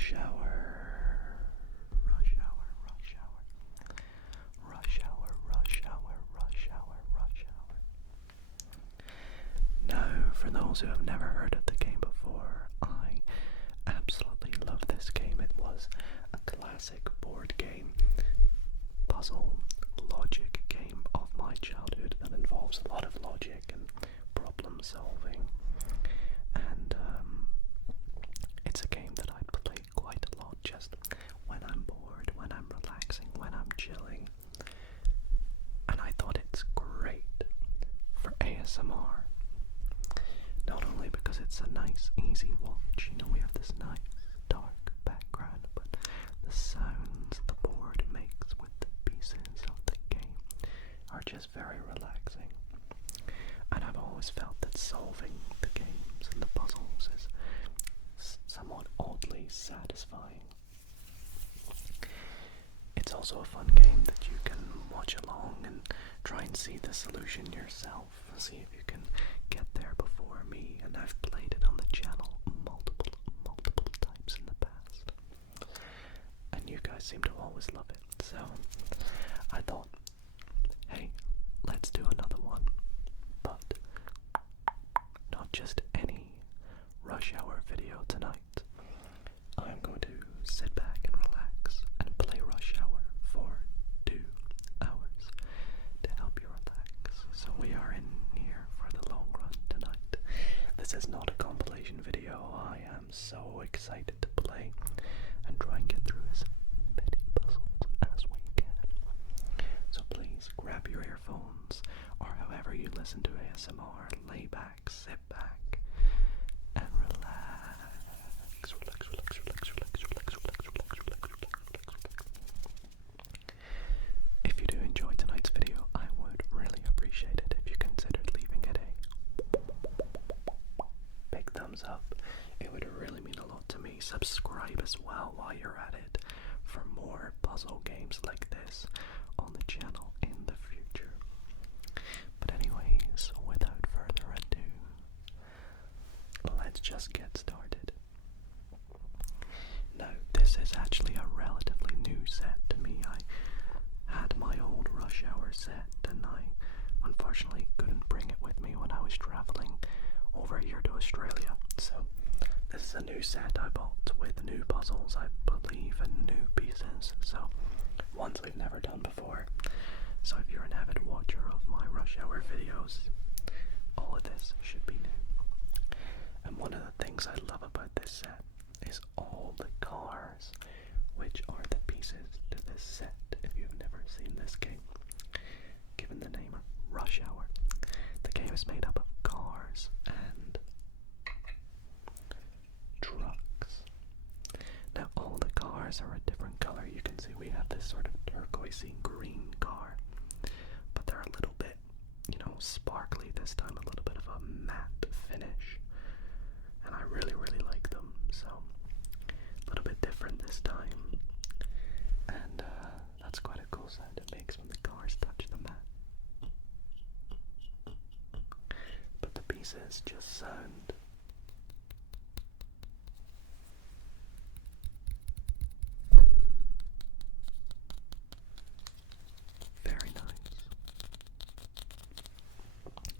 Rush hour, rush hour, rush hour, rush hour, rush hour, rush hour, rush hour. Now, for those who have never heard of the game before, I absolutely love this game. It was a classic board game, puzzle, logic game of my childhood that involves a lot of logic and problem solving. And it's a game that I play quite a lot just when I'm bored, when I'm relaxing, when I'm chilling. And I thought it's great for ASMR. Not only because it's a nice, easy watch, you know, we have this nice, dark background, but the sounds the board makes with the pieces of the game are just very relaxing. And I've always felt that solving the games and the puzzles is somewhat oddly satisfying. It's also a fun game that you can watch along and try and see the solution yourself, see if you can get there before me, and I've played it on the channel multiple times in the past. And you guys seem to always love it, so I thought, hey, let's do another one, but not just any rush hour video tonight. I'm going to sit back and relax and play Rush Hour for 2 hours to help you relax. So we are in here for the long run tonight. This is not a compilation video. I am so excited to play and try and get through as many puzzles as we can. So please grab your earphones, or however you listen to ASMR, lay back, sit back, and relax. If you do enjoy tonight's video, I would really appreciate it if you considered leaving it a big thumbs up. It would really mean a lot to me. Subscribe as well while you're at it for more puzzle games like this on the channel in the future. But anyways, without further ado, let's just get started. Now, this is actually a relatively new set to me. I had my old Rush Hour set, and I unfortunately couldn't bring it with me when I was traveling over here to Australia. So this is a new set I bought with new puzzles, I believe, and new pieces. So ones we've never done before. So if you're an avid watcher of my Rush Hour videos, all of this should be new. And one of the things I love about this set is all the cars, which are the pieces to this set. If you've never seen this game, given the name of Rush Hour, the game is made up of cars and trucks. Now all the cars are a different color. You can see we have this sort of turquoisey green car, but they're a little bit, you know, sparkly this time, a little bit of a matte finish. And I really like them, so a little bit different this time, and that's quite a cool sound it makes when the cars touch the mat. But the pieces just sound very nice.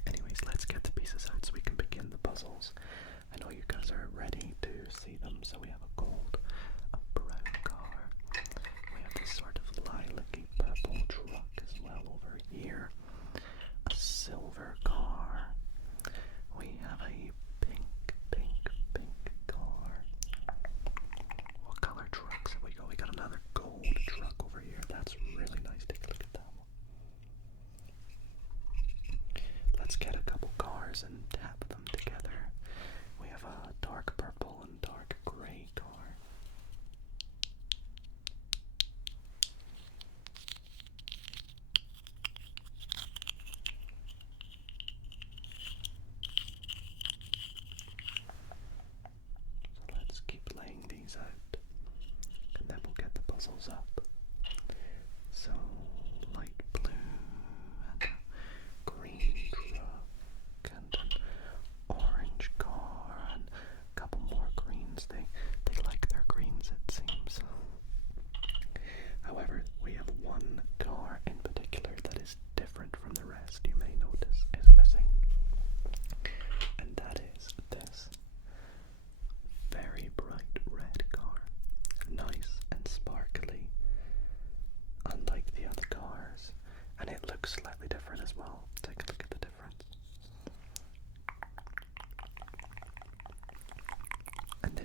Anyways, let's get the pieces out so we can begin the puzzles. I know you guys are ready to see them. So we have a gold, a brown car. We have this sort of lilac-y purple truck as well over here. A silver car. We have a pink car. What color trucks have we got? We got another gold truck over here. That's really nice. Take a look at that one. Let's get a couple cars and tap them together. We have a dark purple and dark gray car. So let's keep laying these out, and then we'll get the puzzles up. So light blue and a green truck and an orange car and a couple more greens. They like their greens, it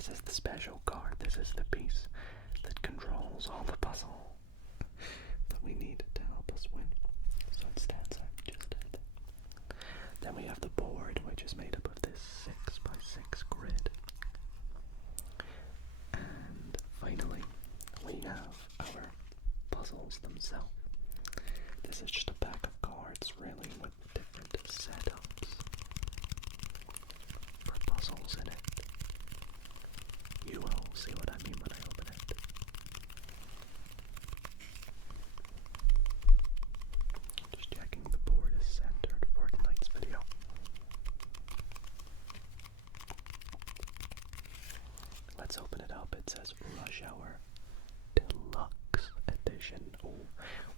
This is the special card. This is the piece that controls all the puzzle that we need to help us win. So it stands out just a bit. Then we have the board, which is made up of this 6x6 grid. And finally, we have our puzzles themselves. This is just a pack of cards, really, with different setups for puzzles in it. You will see what I mean when I open it. Just checking the board is centered for tonight's video. Let's open it up. It says Rush Hour Deluxe Edition. Oh,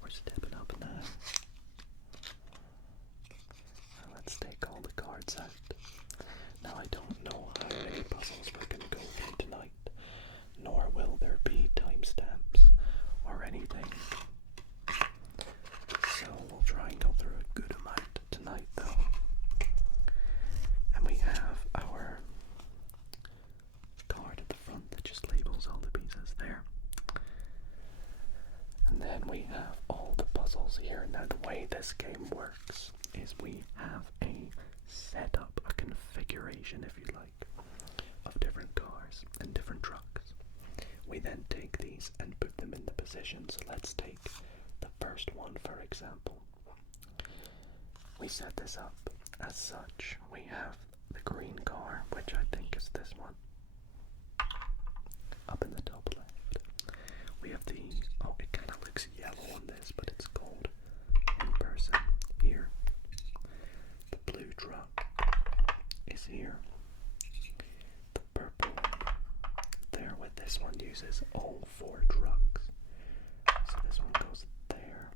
we're stepping up now. Now let's take all the cards out. Now I don't know how many puzzles we're going to go through tonight, nor will there be timestamps or anything. So we'll try and go through a good amount tonight though. And we have our card at the front that just labels all the pieces there. And then we have all the puzzles here. Now the way this game works is we have a setup, a configuration if you like, of different cars and different trucks. We then take these and put them in the position. So let's take the first one for example. We set this up as such. We have the green car, which I think is this one, up in the top left. We have the, oh, it kind of looks yellow on this, but it's called in person here. The blue truck is here. The purple there with this one uses all 4 trucks. So this one goes there.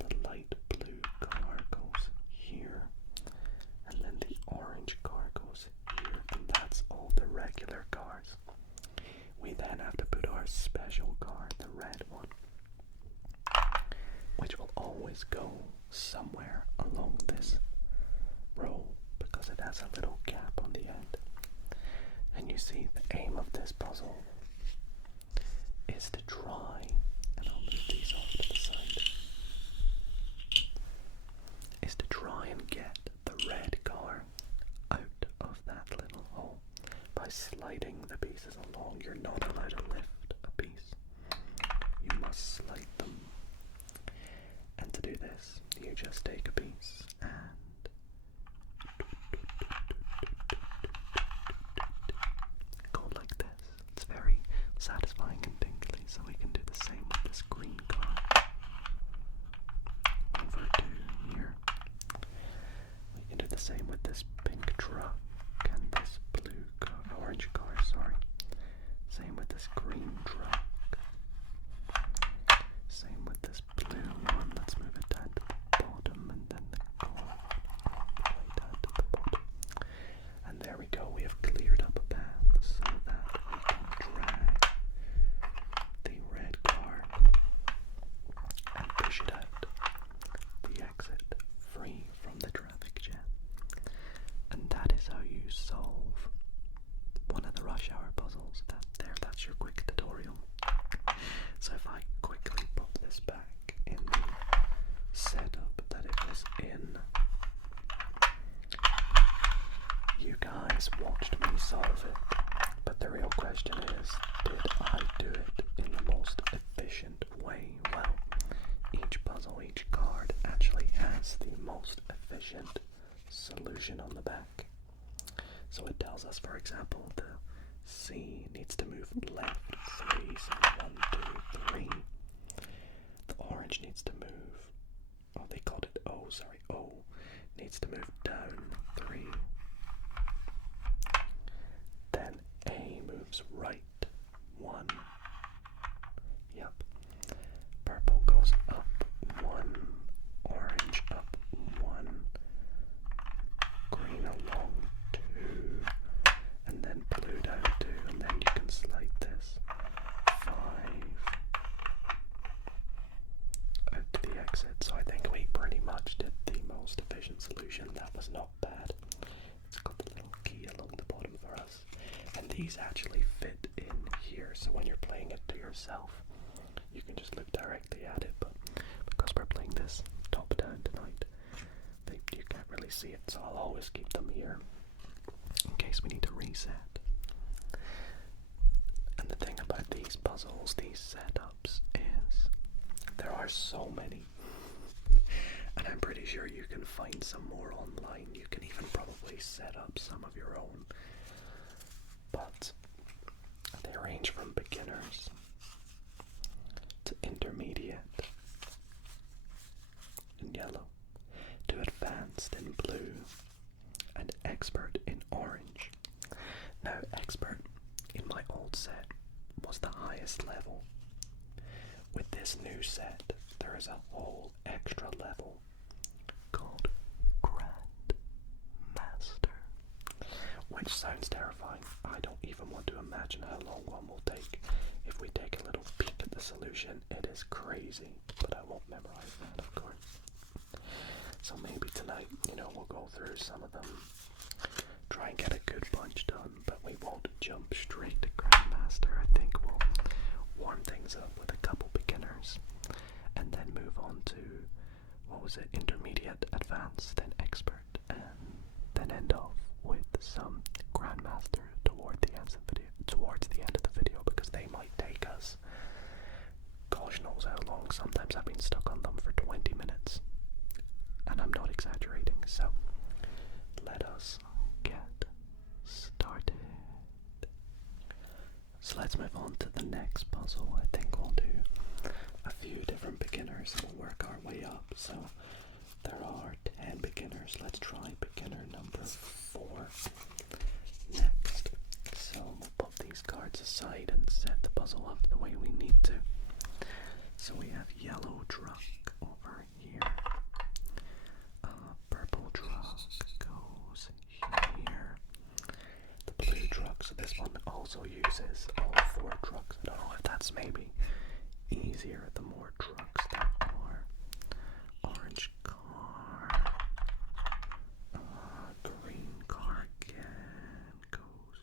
The light blue car goes here. And then the orange car goes here. And that's all the regular cars. We then have to put our special car, the red one, which will always go somewhere along this row because it has a little gap on the end. And you see the aim of this puzzle is to try, and I'll move these off to the side, is to try and get the red car out of that little hole by sliding the pieces along. You're not allowed to lift a piece. You must slide them. And to do this, you just take a piece and go like this. It's very satisfying and tingly, so we can do the same with this green car. Over to here. We can do the same with this pink truck and this blue car, orange car, sorry. Same with this green truck. Same with this blue one. Let's move it down to the bottom and then the car way down to the bottom. And there we go. We have cleared up a path so that we can drag the red car and push it out the exit free from the traffic jam. And that is how you solve one of the Rush Hour puzzles. That's your quick tutorial. So if I quickly pop this back in the setup that it was in, you guys watched me solve it, but the real question is, did I do it in the most efficient way? Well, each puzzle, each card actually has the most efficient solution on the back. So it tells us, for example, the C needs to move left 3, so 1, 2, 3. The orange needs to move, oh, they called it O, sorry, O needs to move down 3. Then A moves right 1. Yep. Purple goes up 1, orange up 1, green along 2, and then blue down 2, and then you can slide this 5 out to the exit. So I think we pretty much did the most efficient solution. That was not bad. It's got the little key along the bottom for us. And these these actually fit in here, so when you're playing it to yourself, you can just look directly at it, but because we're playing this top down tonight, you can't really see it, so I'll always keep them here in case we need to reset. And the thing about these puzzles, these setups, is there are so many, and I'm pretty sure you can find some more online. You can even probably set up some of your own, but they range from beginners to intermediate in yellow, to advanced in blue, and expert in orange. Now, expert in my old set was the highest level. With this new set, there is a whole extra level called Grand Master, which sounds terrifying. I don't even want to imagine how long one will take. If we take a little peek at the solution, it is crazy, but I won't memorize that, of course. So maybe tonight, we'll go through some of them, try and get a good bunch done, but we won't jump straight to Grandmaster. I think we'll warm things up with a couple beginners, and then move on to, intermediate, advanced, then expert, and then end off with some Grandmaster towards the end of the video, because they might take us, gosh knows how long. Sometimes I've been stuck on them for 20 minutes, and I'm not exaggerating, so let us get started. So let's move on to the next puzzle. I think we'll do a few different beginners and we'll work our way up. So there are 10 beginners. Let's try beginner number 4 next. So we'll put these cards aside and set the puzzle up the way we need to. So we have yellow truck over here. Purple truck goes here. The blue truck, so this one also uses all 4 trucks. I don't know if that's maybe easier the more trucks there are. Orange car. Green car again goes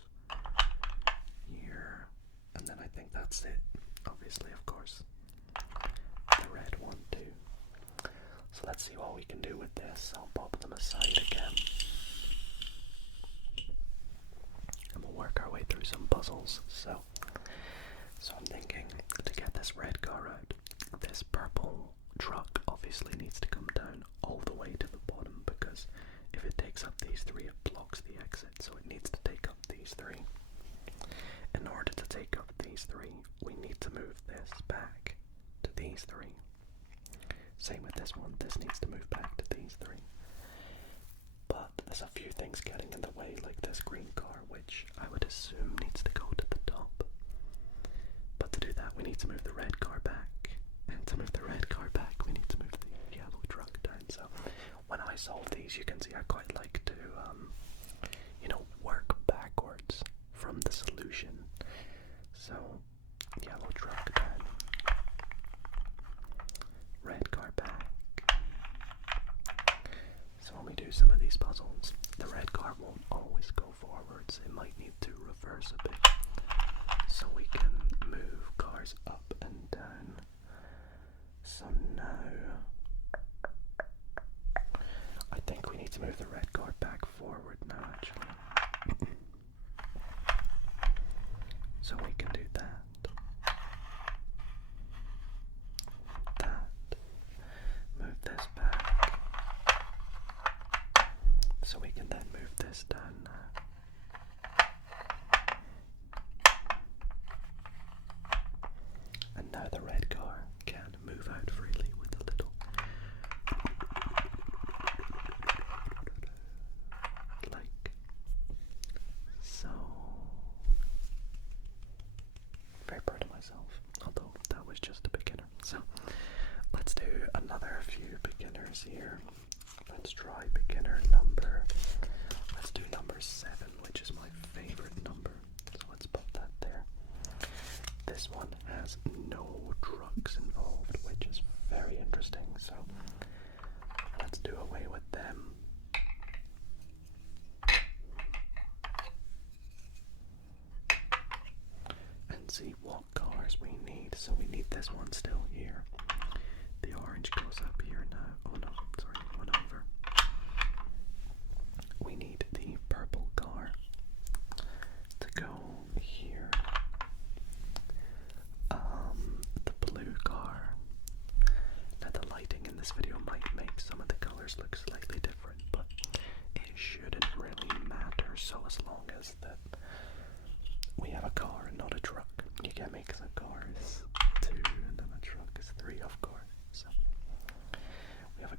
here. And then I think that's it. Obviously, of course. The red one too. So let's see what we can do with this. I'll pop them aside again. And we'll work our way through some puzzles. So I'm thinking to get this red car out, this purple truck obviously needs to come down all the way to the bottom, because if it takes up these 3, it blocks the exit, so it needs to take up these 3. In order to take up these 3, we need to move this back to these 3. Same with this one, this needs to move back to these 3. But there's a few things getting in the way, like this green car, which I would assume needs to go to the top. But to do that, we need to move the red car back. And to move the red car back, we need to move the yellow truck down. So when I solve these, you can see I quite like to, work backwards from the solution. So yellow truck down. Red car back. So when we do some of these puzzles, the red car won't always go forwards. It might need to reverse a bit, so we can move cars up and down. So now I think we need to move the red car back forward now, actually. So we can do that. Move this back. So we can then move this down now. And now the red car can move out freely with a little like so. Very proud of myself, although that was just a beginner. So let's do another few beginners here. Let's try let's do number 7, which is my favorite number. So let's put that there. This one has no trucks involved, which is very interesting. So let's do away with them. let's see what cars we need. So we need this one still here. The orange goes up here now. Oh no, sorry, one over. We need the purple car to go here. The blue car. Now the lighting in this video might make some of the colors look slightly different, but it shouldn't really matter, so as long as that we have a car and not a truck. You get me? Because a car is 2 and then a truck is 3, of course. So we have a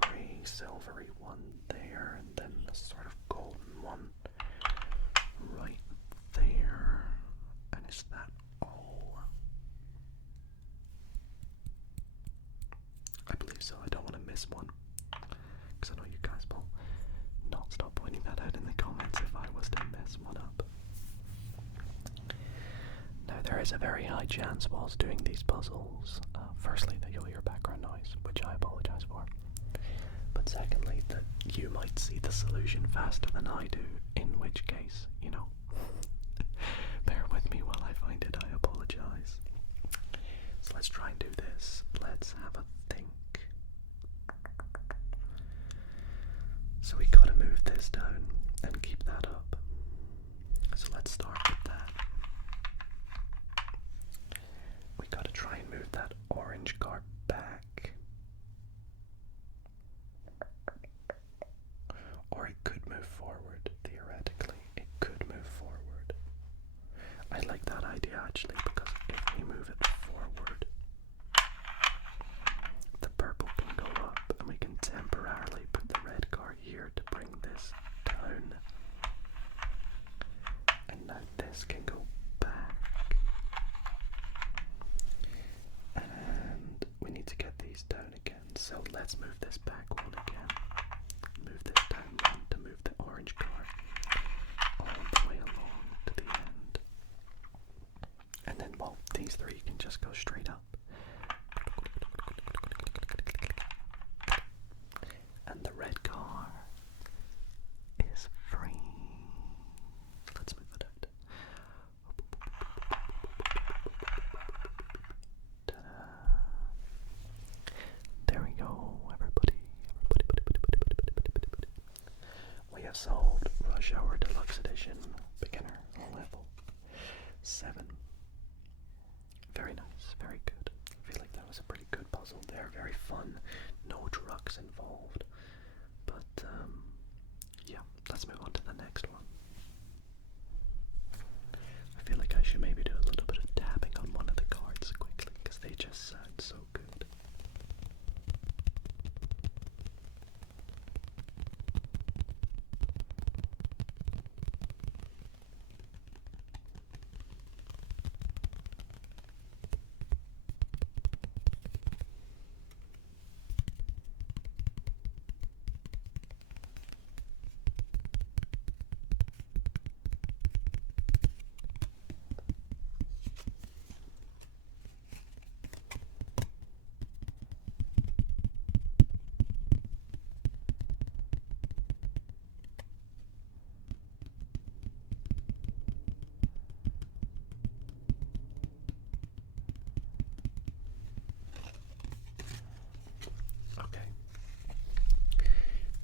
grey silvery one there, and then a sort of golden one right there. And is that all? I believe so. I don't want to miss one, because I know you guys will not stop pointing that out in the comments if I was to mess one up. Now there is a very high chance whilst doing these puzzles, firstly that you'll hear background noise, which I apologise for, but secondly that you might see the solution faster than I do, in which case, you know, bear with me while I find it. I apologise. So let's try and do this. Let's have a think. So we gotta move this down and keep that up. So let's start with that. We gotta try and move that orange car back. Or it could move forward, theoretically. It could move forward. I like that idea actually, because if we move it forward, the purple can go up and we can temporarily put the red car here to bring this down. And now this can go back. And we need to get these down again. So let's move this back one again. Move this down one to move the orange car all the way along to the end. And then, well, these 3 can just go straight up. And the red car is free. Let's move it out. Ta-da. There we go, everybody. We have solved Rush Hour Deluxe Edition Beginner Level 7. Very nice, very good. I feel like that was a pretty good puzzle there, very fun. No trucks involved. But, yeah, let's move on to the next one. I feel like I should maybe do a little bit of tapping on one of the cards quickly, because they just sound so good.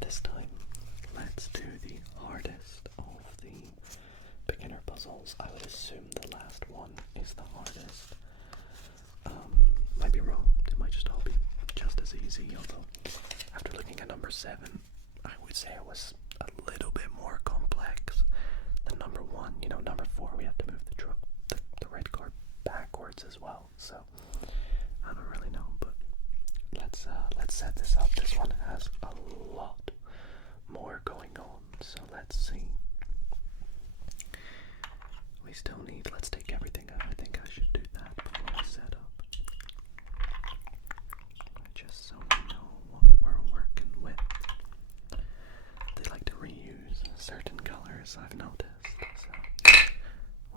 This time, let's do the hardest of the beginner puzzles. I would assume the last one is the hardest. Might be wrong. It might just all be just as easy, although after looking at number 7, I would say it was a little bit more complex than number 1. You know, number 4 we had to move the red card backwards as well, so I don't really know, but let's set this up. This one has a lot more going on, so let's see. We still need, let's take everything out. I think I should do that before I set up, just so we know what we're working with. They like to reuse certain colors, I've noticed, so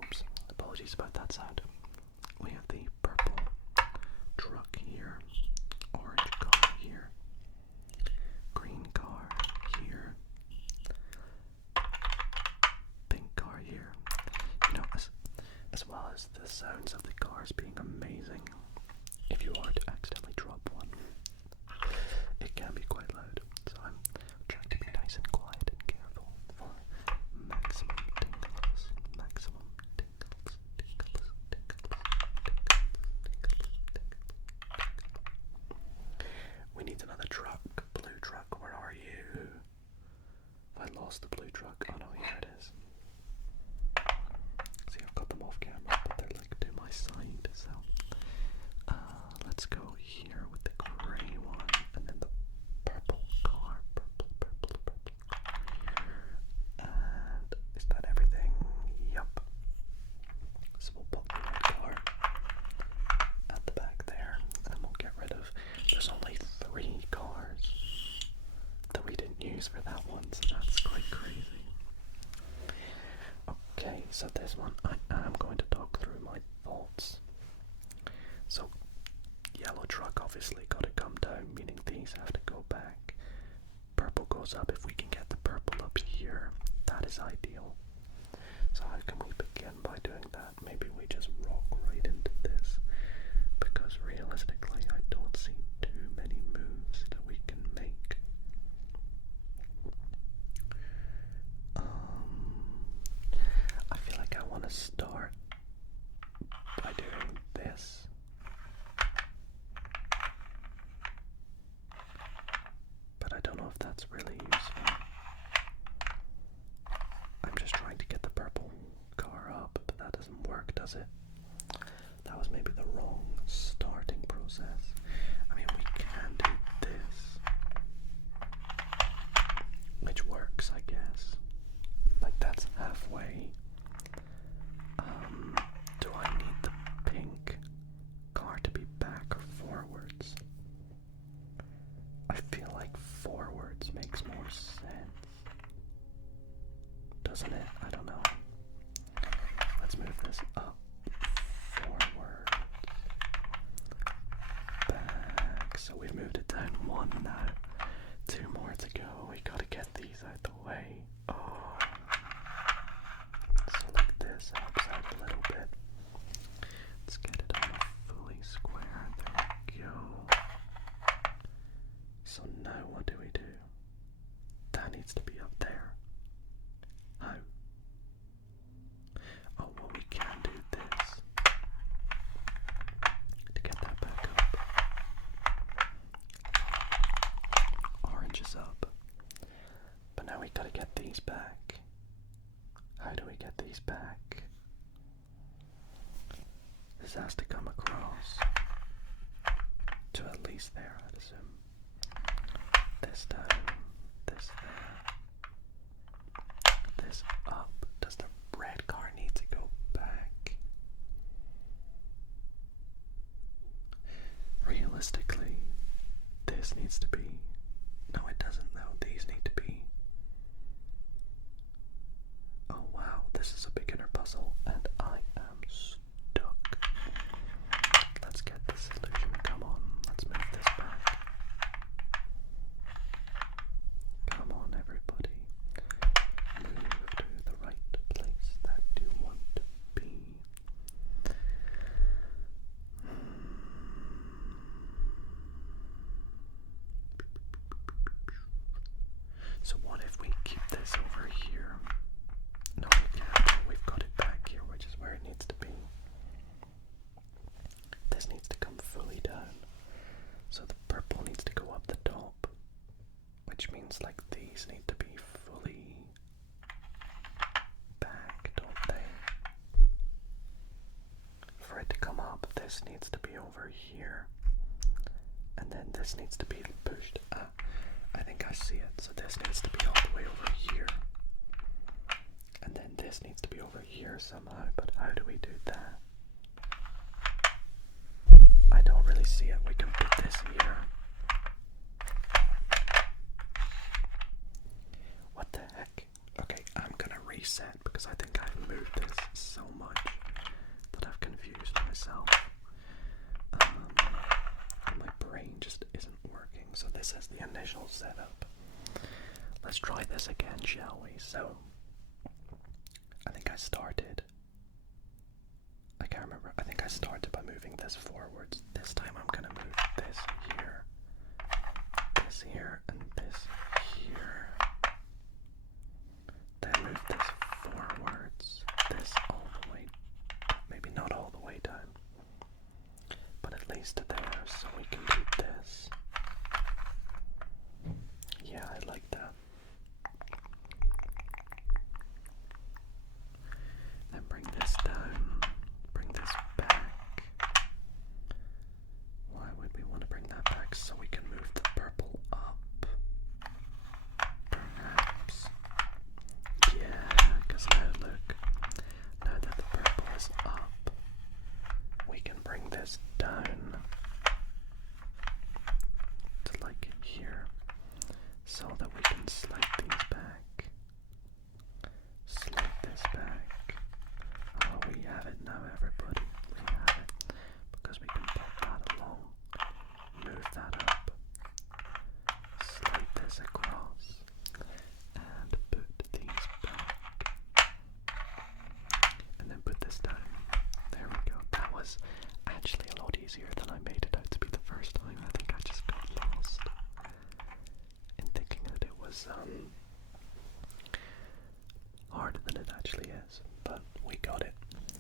oops, apologies about that sound. We have the purple truck here, orange car here, green car here, pink car here. You know, sounds of the cars being amazing. If you are to accidentally drop one, it can be quite loud. So I'm trying to be nice and quiet and careful for maximum tingles, maximum tingles, tingles, tingles, tingles, tingles. We need another truck. Blue truck, where are you? I lost the blue truck. Oh no, here it is. See, I've got them off camera, but they're like to my side, so let's go here with the grey one, and then the purple car. Purple. And is that everything? Yup. So we'll put the red car at the back there, and we'll get rid of, there's only 3 cars that we didn't use for that one, so that's quite crazy. Okay, so this one I am going to talk through my thoughts. So yellow truck obviously got to come down, meaning these have to go back. Purple goes up. If we can get the purple up here, that is ideal. So how can we begin by doing that? Maybe we just rock right into this, because realistically I don't see too many moves that we can make. I feel like I want to start by doing this. But I don't know if that's really useful. I'm just trying to get the purple car up, but that doesn't work, does it? That was maybe the wrong starting process. I mean, we can do this, which works, I guess. Like, that's halfway. Do I need the pink car to be back or forwards? I feel like forwards makes more sense, doesn't it? I don't know. Let's move this up. Forwards. Back. So we've moved it down 1 now. 2 more to go. We gotta get these out the way. Oh. So like this helps out a little bit. Let's get it on a fully square. There we go. So now what do we do? That needs to be up there. How? Oh, well, we can do this to get that back up. Orange is up. But now we gotta get these back. How do we get these back? This has to come across to at least there, I'd assume. This down, this there, this up. Does the red car need to go back? Realistically, this needs to be, no it doesn't though, these need to be. Oh wow, this is a beginner puzzle and I am stuck. Let's get the solution, come on, let's move this back. Come on everybody, move to the right place that you want to be. So what if we keep this over here? No, we can't. We've got it back here, which is where it needs to be. This needs to come fully down. So the purple needs to go up the top, which means like these need to be fully back, don't they? For it to come up, this needs to be over here. And then this needs to be pushed up. I think I see it. So this needs to be all the way over here. And then this needs to be over here somehow. But how do we do that? I don't really see it. We can put this here. What the heck? Okay, I'm gonna reset because I think I've moved this so much that I've confused myself. My brain just isn't working. So this is the initial setup. Let's try this again, shall we? So I think I started I can't remember. I think I started by moving this forwards. This time I'm gonna move this here, and this here. Then move this forwards, this all the way, maybe not all the way down, but at least to there, so we can do this. Yeah, I like that. Then bring this down, bring this back. Why would we want to bring that back? So we can move the purple up. Perhaps. Yeah, because now look, now that the purple is up, we can bring this down to like here, so that we can slide these back. Slide this back. Oh, we have it now, everybody. We have it. Because we can pop that along, move that up, slide this across, and put these back. And then put this down. There we go. That was actually a lot easier than I made it out to be the first time. I think I just got lost in thinking that it was harder than it actually is. But we got it.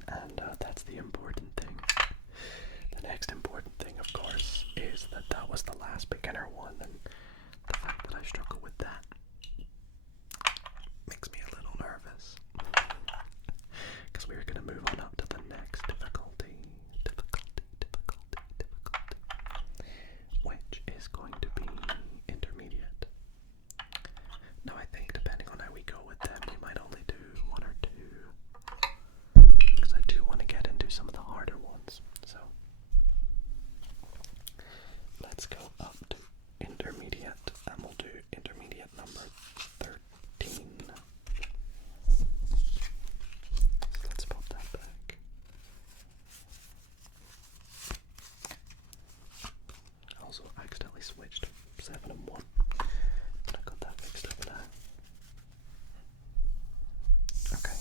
And that's the important thing. The next important thing, of course, is that that was the last beginner one, and the fact that I struggle with that makes me a little nervous. Because we are going to move on up to the next difficulty, which is going to be intermediate. Now I think depending on how we go with them, we might only do one or two, because I do want to get into some of the harder ones. So let's go up to intermediate, and we'll do intermediate number 13. So let's pop that back. Also accidentally switched 7 and 1. But I got that fixed up now. Okay.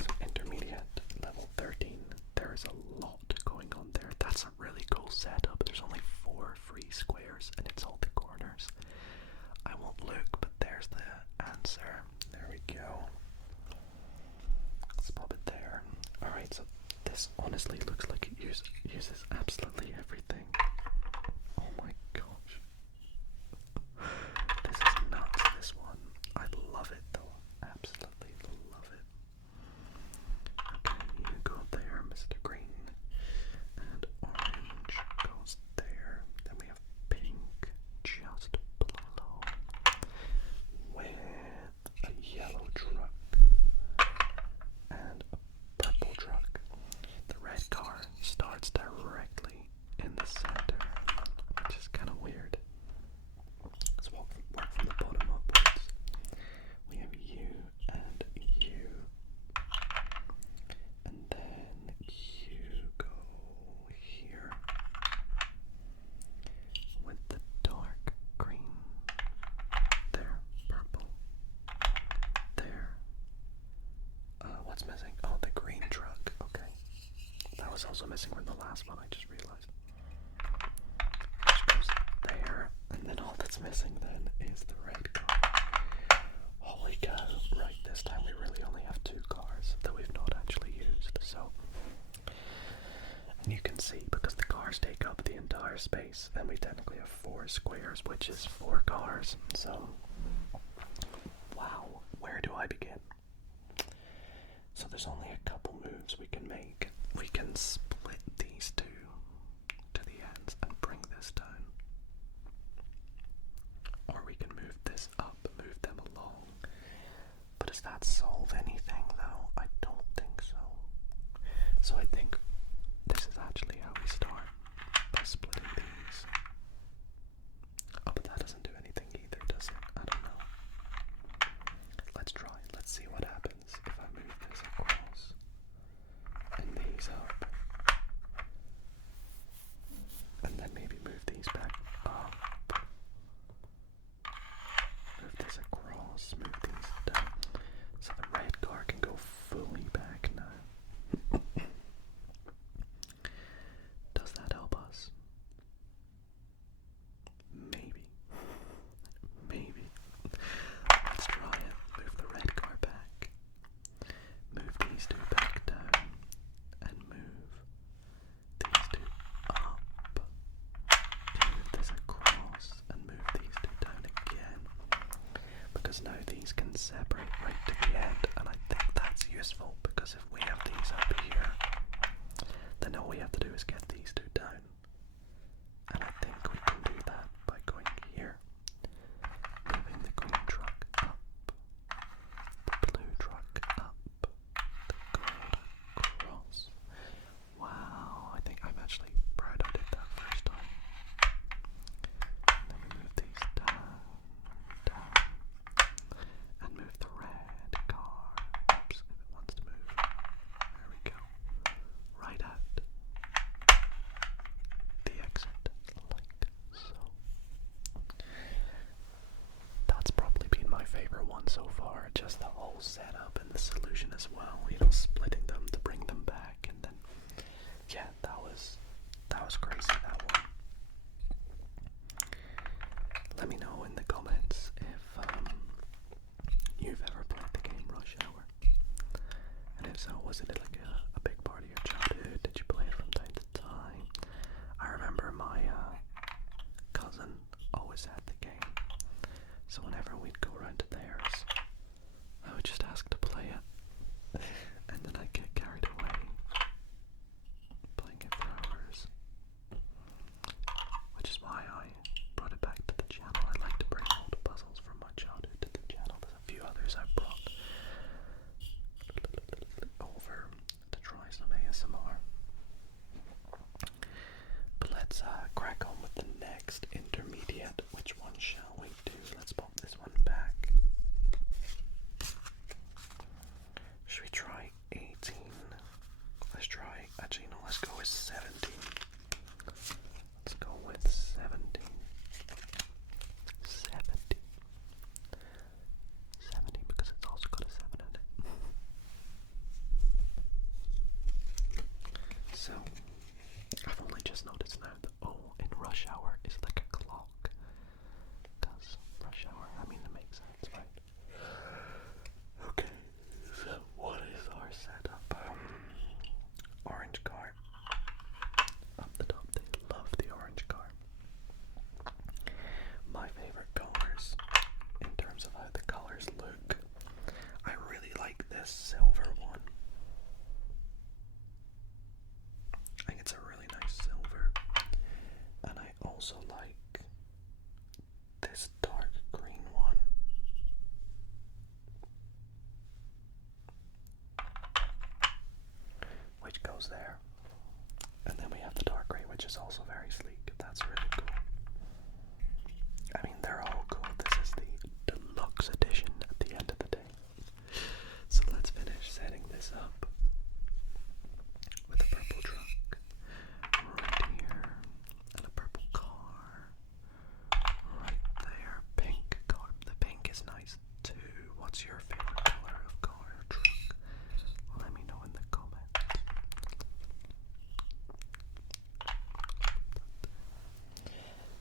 So intermediate level 13. There is a lot going on there. That's a really cool setup. There's only 4 free squares and it's all the corners. I won't look, but there's the answer. There we go. Let's pop it there. Alright, so this honestly looks like it uses absolutely everything. Oh my gosh. This is nuts, this one. I love it though. Absolutely love it. Okay, you go there, Mr. Green. And orange goes there. Then we have pink just below. With a yellow truck. And a purple truck. The red car starts directly in the center, which is kind of weird. Let's work from the bottom upwards. We have you and you, and then you go here with the dark green. There, purple. There. What's missing? Oh, the green truck. Okay. That was also missing from the last one, I just realized. Which goes there, and then all that's missing then is the red car. Holy cow, right, this time we really only have 2 cars that we've not actually used, so. And you can see, because the cars take up the entire space, and we technically have 4 squares, which is 4 cars, so. Wow, where do I begin? So there's only a couple moves we can make. We can split these 2 to the ends and bring this down. Or we can move this up, move them along. But does that solve anything though? I don't think so. So I think this is actually how we start, by splitting these. Oh, but that doesn't do anything either, does it? I don't know. Let's try. Let's see what happens if I move this across and these up. And then maybe move these back up. Move this across, move these down. So then all we have to do is get these two down. And I think we can do that by going here, moving the green truck up, the blue truck up, the gold across. Wow, I think I'm actually proud I did that first time. And then we move these down, and move the red car. Oops, if it wants to move. There we go. Right out the exit, like so. That's probably been my favorite one so far, just the whole setup and the solution as well, you know, splitting them to bring them back, and then, yeah, that was crazy, that one. Let me know in the comments if you've ever played the game Rush Hour, and if so, was it like a big part of your childhood? Did you play it from time to time? I remember my cousin always had the game, so whenever we'd go around to theirs, I would just ask to play it, and then I'd get carried away playing it for hours, which is why I brought it back to the channel. I like to bring old puzzles from my childhood to the channel. There's a few others I brought over to try some ASMR. But let's crack on with the next intermediate. Which one shall we do? Let's pop this one back. Should we try 18? Let's try, actually no, let's go with 17. Let's go with 17. 70. 70 because it's also got a 7 in it. So, I've only just noticed now that O in Rush Hour is like a clock. Because Rush Hour, I mean, it makes sense, right? Okay, so what is our setup? Orange car. Up the top, they love the orange car. My favorite colors, in terms of how the colors look, I really like this silver one. I think it's a really nice silver. And I also like this dark green one. Which goes there. And then we have the dark grey, which is also very sleek. That's really cool. I mean, they're all cool. This is the deluxe edition at the end of the day. So let's finish setting this up with a purple truck right here, and a purple car right there. Pink car. The pink is nice too. What's your favorite color of car or truck? Let me know in the comments.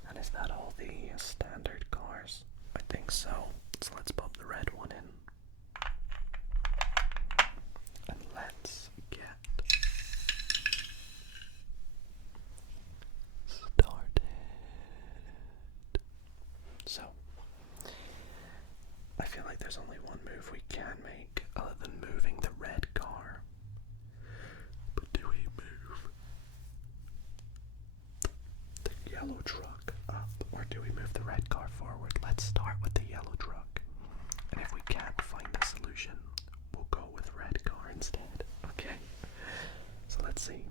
And is that all the standard cars? I think so. So let's pop the red one in. And let's get started. So, I feel like there's only one move we can make other than moving the red car. But do we move the yellow truck up, or do we move the red car forward? Let's start with the yellow truck, and if we can't find a solution, we'll go with red car instead. Okay, so let's see.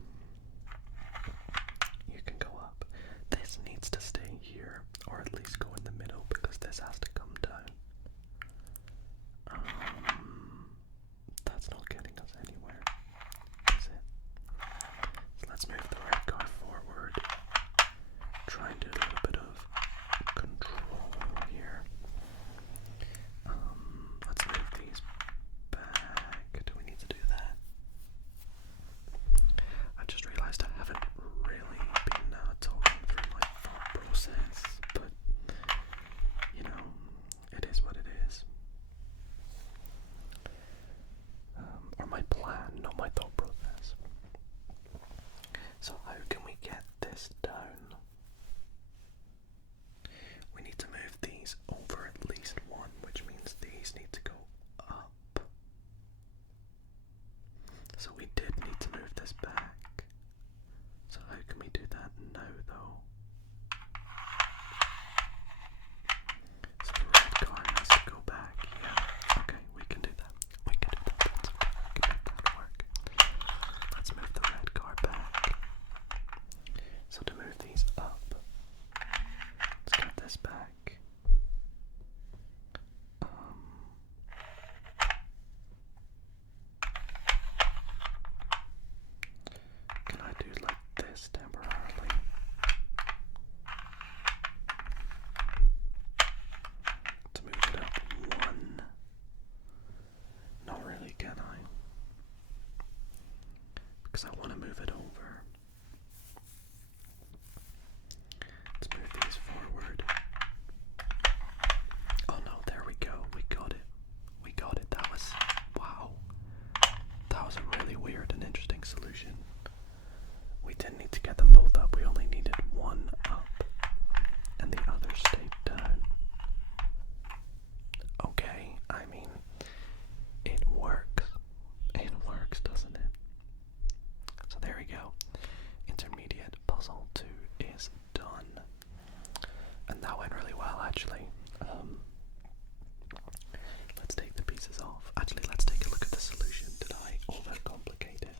You can go up. This needs to stay here, or at least go in the middle, because this has to come down. That's not getting us anywhere, is it? So let's move the red car forward. Try and do a little bit of control here. Let's move these back. Do we need to do that? I just realized I haven't really been talking through my thought process, but you know, it is what it is. Or my plan, not my thought process. So how can we get this down? We need to move these over at least one, which means these need to go up. So we did need to move this back. no, though. So the red car has to go back. Yeah. Okay, we can do that. We can do that. That's okay. We can make that work. Let's move the red car back. So to move these up, let's get this back. Can I do like this temporarily? To move it up one. Not really, can I? Because I want to move it over. Let's move these forward. Oh no, there we go. We got it. We got it. That was, wow. That was a really weird and interesting solution. We didn't need to get them both up. We only needed one up and the other stayed down. Okay, I mean, it works. It works, doesn't it? So there we go. Intermediate puzzle 2 is done. And that went really well, actually. Let's take the pieces off. Actually, let's take a look at the solution. Did I overcomplicate it?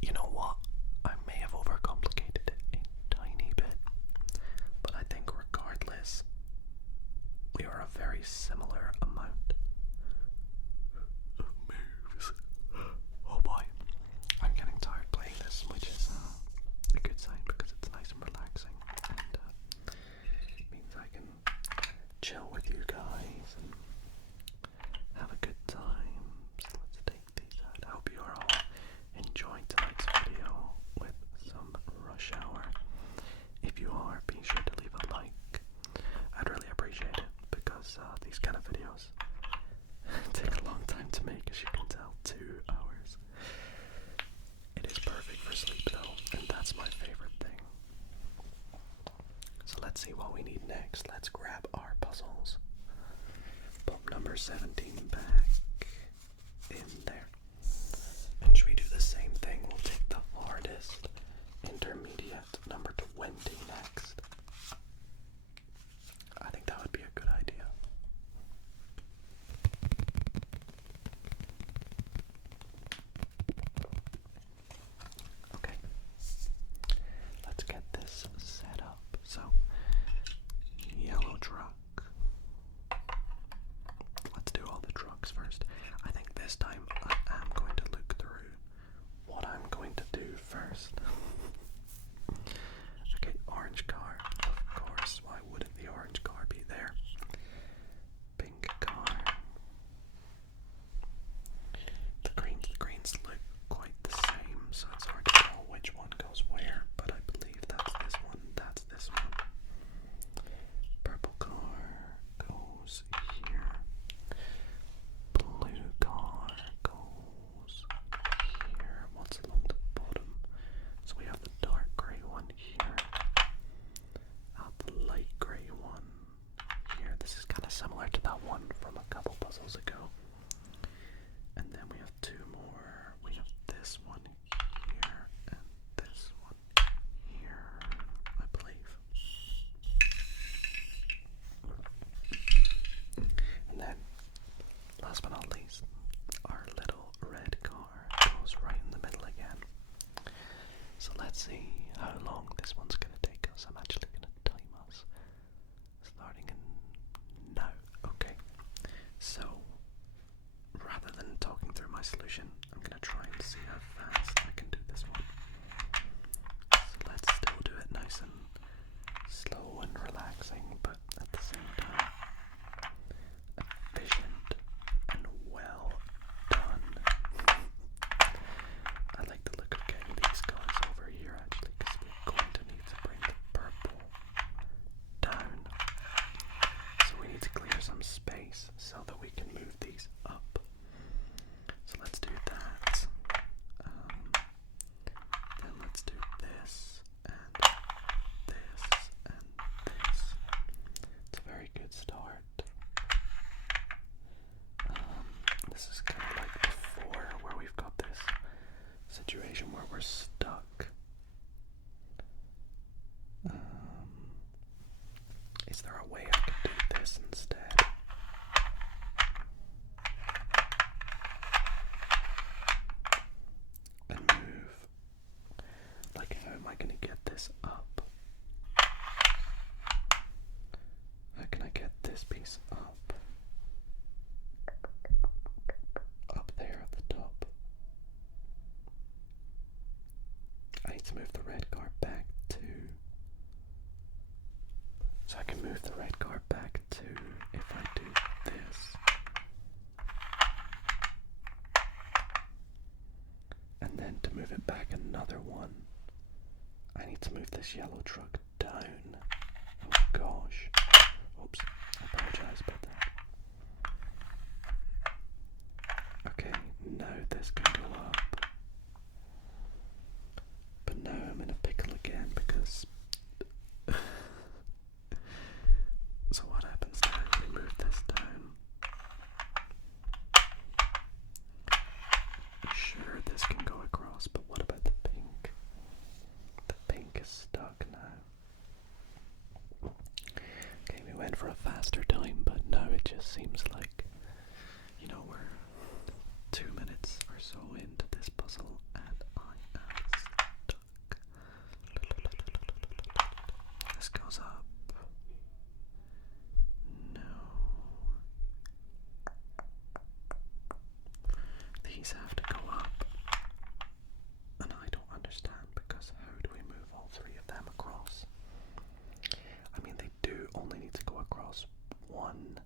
You know what? I may have overcomplicated it a tiny bit. But I think regardless, we are a very similar amount of moves. Oh boy. I'm getting tired playing this, which is a good sign because it's nice and relaxing. And means I can chill with you guys and have a good time. So let's take these out. I hope you are all enjoying tonight's video with some Rush Hour. If you are, be sure to leave a like. I'd really appreciate it because these kind of videos take a long time to make, as you can tell. 2 hours. It is perfect for sleep though, and that's my favorite thing. So let's see what we need next. Let's grab our puzzles. Put number 17 back in there. And should we do the same thing? We'll take the hardest intermediate number 20 next. I think that would be a good idea. Okay. Let's get this set up. So, yellow truck. Let's do all the trucks first. I think this time I am going to look through what I'm going to do first. Okay, orange car. Of course, why wouldn't the orange car be there? Pink car. The greens look quite the same, so it's hard to tell which one goes where, but I believe that's this one, that's this one. Purple car goes here. Blue car goes here. What's along the bottom? So we have the dark grey one here. The light grey one here. This is kind of similar to that one from a couple puzzles ago. And then we have 2 more. We have this one here and this one here, I believe. And then, last but not least, our little red car goes right in the middle again. So let's see how long this one's going to take us. I'm actually going to time us. Starting in now. Okay. So, rather than talking through my solution, I'm going to try and see how fast I can do this one. So let's still do it nice and slow and relaxing, but at the same time, efficient and well done. I like the look of getting these guys over here actually, because we're going to need to bring the purple down. So we need to clear some space so that we can move these up. So let's do that. Then let's do this and this and this. It's a very good start. This is kind of like before, where we've got this situation where we're stuck I going to get this up? How can I get this piece up? Up there at the top. I need to move the red card back too. So I can move the red card back too if I do this. And then to move it back another one, I need to move this yellow truck down. Oh gosh. Oops, I apologize about that. Okay, now this can go up. But now I'm in a pickle again because... So what happens now? We move this down. Sure, this can go across, but what about the pink? The pink is stuck now. Okay, we went for a faster time, but now it just seems like, you know, we're 2 minutes or so into this puzzle and I am stuck. This goes up. No. These have to go up. And I don't understand because how do we move all three of them across? I mean, they do only need to go across one,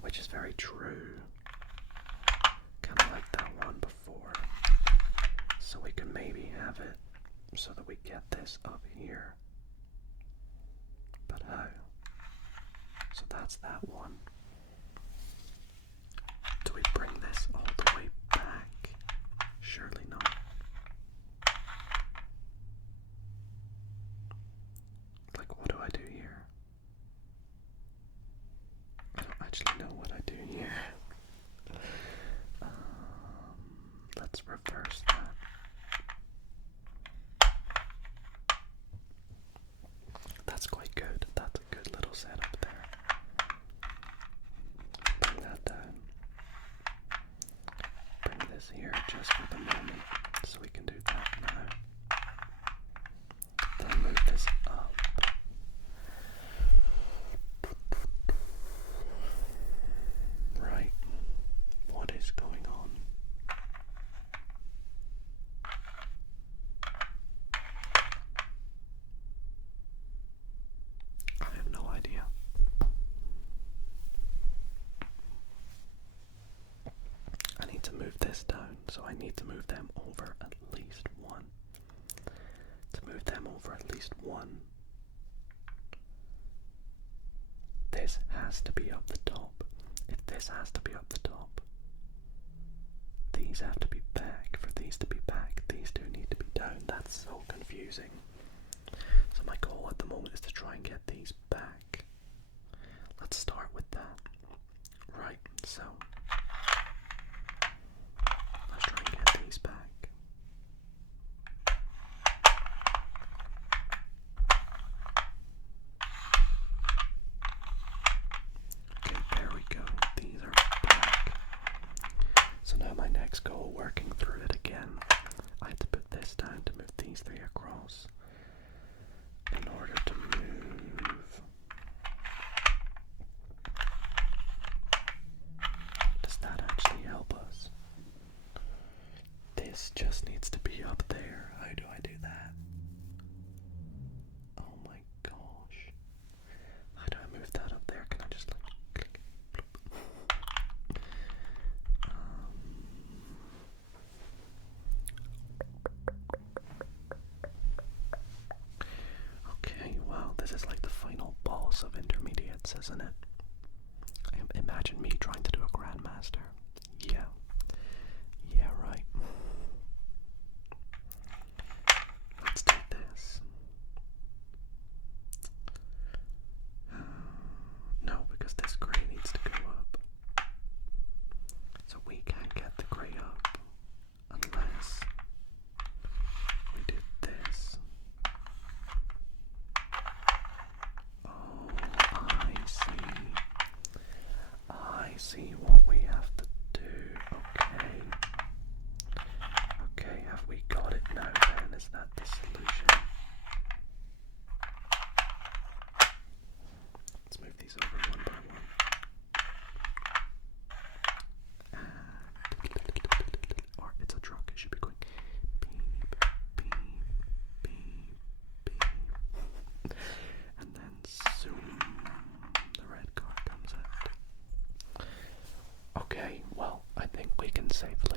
which is very true. Kind of like that one before. So we can maybe have it so that we get this up here. But how? So that's that one. Do we bring this all the way back? Surely not. Like, what do I do here? I don't actually know what I do here. Let's reverse that. That's quite good. That's a good little setup there. Bring that down. Bring this here just for the moment, so we can do that now. Then move this up. Right. What is going on? I have no idea. I need to move this down, so I need to move them over at least one. To move them over at least one, this has to be up the top. If this has to be up the top, these have to be back. For these to be back, these two need to be down. That's so confusing. So my goal at the moment is to try and get these back. Let's start with that. Right, so let's try and get these back. Okay, there we go. These are back. So now my next goal, working through it again, I have to put this down to move these three across in order to move. Does that actually help us? This just needs to be up there. How do I do that? Oh my gosh. How do I move that up there? Can I just like click? Bloop. Okay, well, this is like the final boss of intermediates, isn't it? Imagine me trying to do a grandmaster. Yeah. Yeah, right.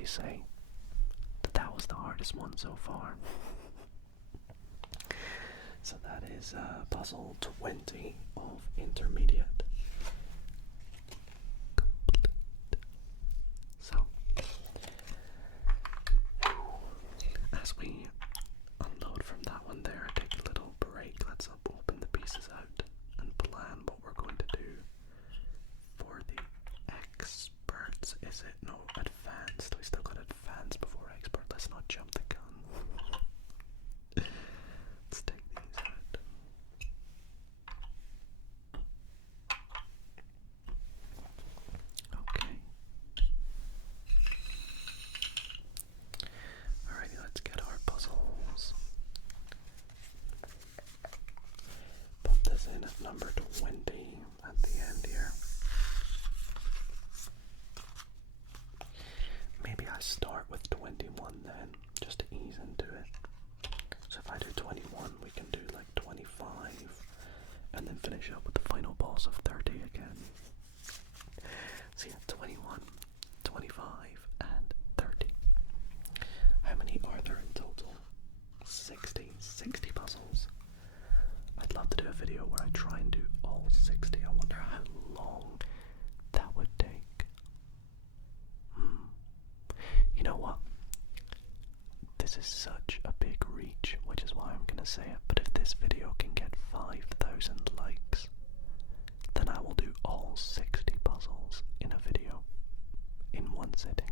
probably say that that was the hardest one so far. So that is puzzle 20 of intermediate. Complete. So, as we unload from that one there, take a little break, let's open the pieces out and plan what we're going to do for the experts. Is it? No, advanced. We still got advanced before expert. Let's not jump the gun. Let's take these out. Okay. Alrighty, let's get our puzzles. Put this in at number 20 at the end here. Maybe I start with 21 then, just to ease into it. So if I do 21, we can do like 25, and then finish up with the final boss of 30 again. So yeah, 21, 25, and 30. How many are there in total? 60 puzzles. I'd love to do a video where I try and do all 60. I wonder how long that would take. You know what? This is such a big reach, which is why I'm gonna say it, but if this video can get 5,000 likes, then I will do all 60 puzzles in a video in one sitting.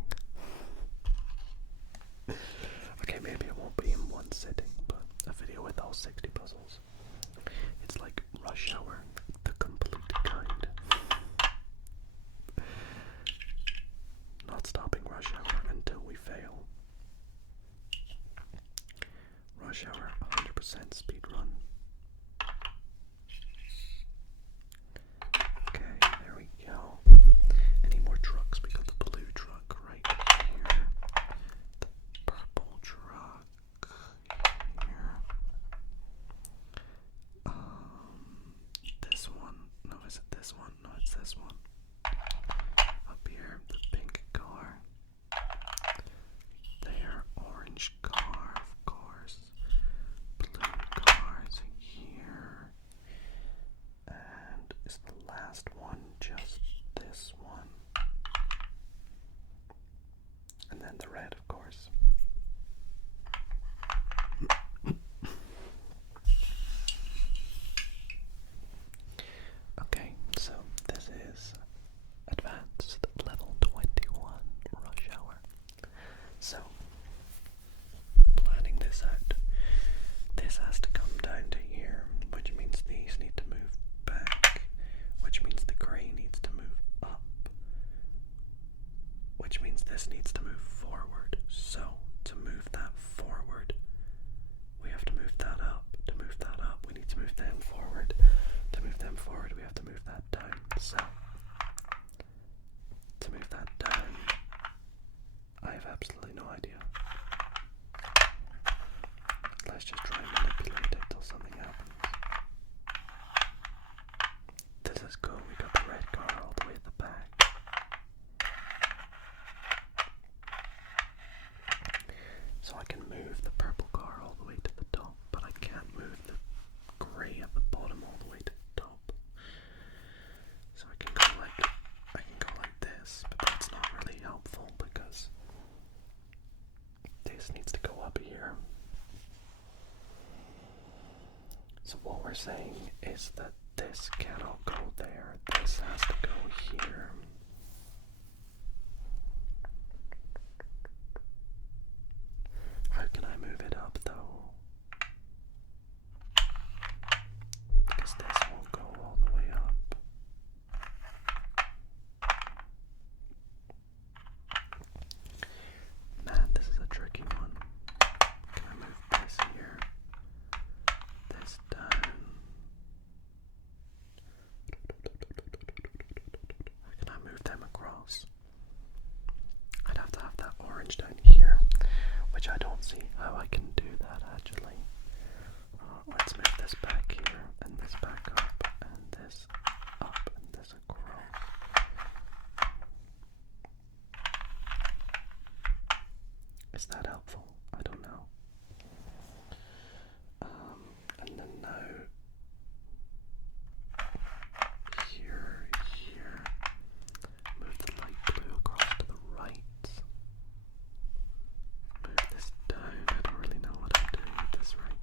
Okay, maybe it won't be in one sitting, but a video with all 60 puzzles. It's like Rush Hour, the complete kind. Not stopping Rush Hour until we fail. Rush Hour 100% speed run. Okay, there we go. Any more trucks? We got the blue truck right here. The purple truck here. This one. No, is it this one? No, it's this one. Up here, the pink car. There, orange car, of course. Blue cars here. And is the last one just this one? And then the red, of course. Okay, so this is advanced level 21 Rush Hour. So, planning this out, this has to come down to here, which means these need to move back, which means the grey needs to move up, which means this needs to move forward. So, to move that forward, we have to move that up. To move that up, we need to move them forward. To move them forward, we have to move that down. So, to move that down, I have absolutely no idea. Let's just try and manipulate it till something happens. This is cool. We got the red car all the way at the back. So I can move the purple car all the way to the top, but I can't move the grey at the bottom all the way to the top. So I can go like this, but that's not really helpful because this needs to go up here. So what we're saying is that this cannot go there. This has to go here. How can I move it up though? Because this won't go all the way up. Man, this is a tricky one. Can I move this here? This down? How can I move them across? I'd have to have that orange down here, which I don't see how I can do that actually. Let's move this back here, and this back up, and this up, and this across. Is that helpful? I don't know. And then now here, move the light blue across to the right. Move this down. I don't really know what I'm doing with this right.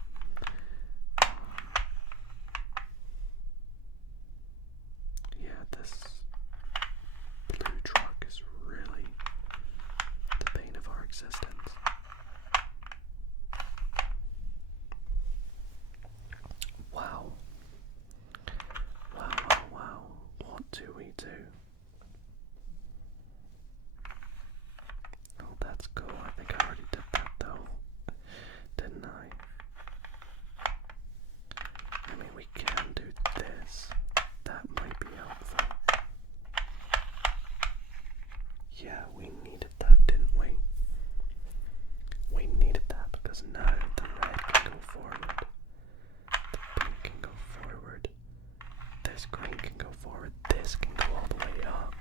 Yeah, this blue truck is really the bane of our existence. Wow. Wow. What do we do? Oh, that's cool. I think I already did that though, didn't I? I mean, we can do this. That might be helpful. Yeah, we needed that, didn't we? We needed that because now the red can go forward. The pink can go forward. This green can go forward. This can go all the way up.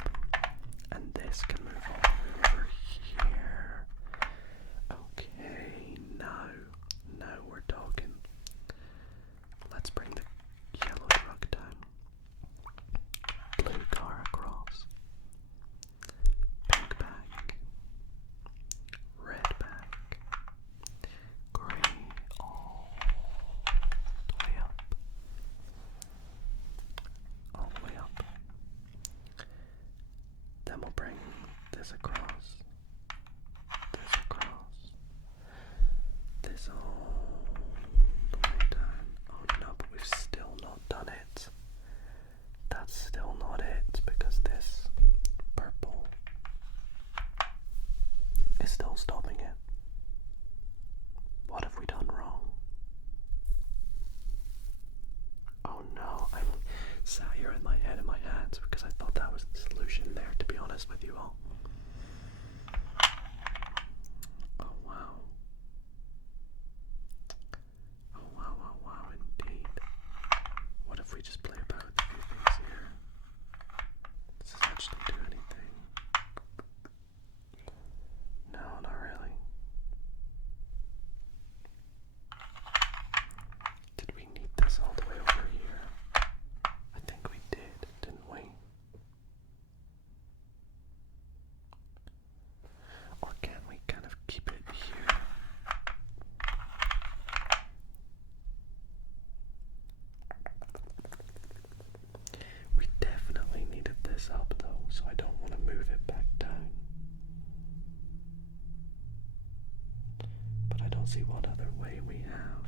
And this can move all the way over here. Okay, now we're talking. Let's bring the yellow truck down. Blue car across. Pink back. Red back. Grey all the way up. All the way up. Then we'll bring this across. This across. This all the way down. Oh no, but we've still not done it. That's still not it because this purple is still stopping it. What have we done wrong? Oh no, I'm sat here with my head in my hands because I thought that was the solution there, to be honest with you all. Oh wow. Oh wow, indeed. What if we just play about with a few things here? Does this actually do anything? No, not really. Did we need this all the way over here? I think we did, didn't we? Or can we kind of keep it here? We definitely needed this up though, so I don't want to move it back down. But I don't see what other way we have.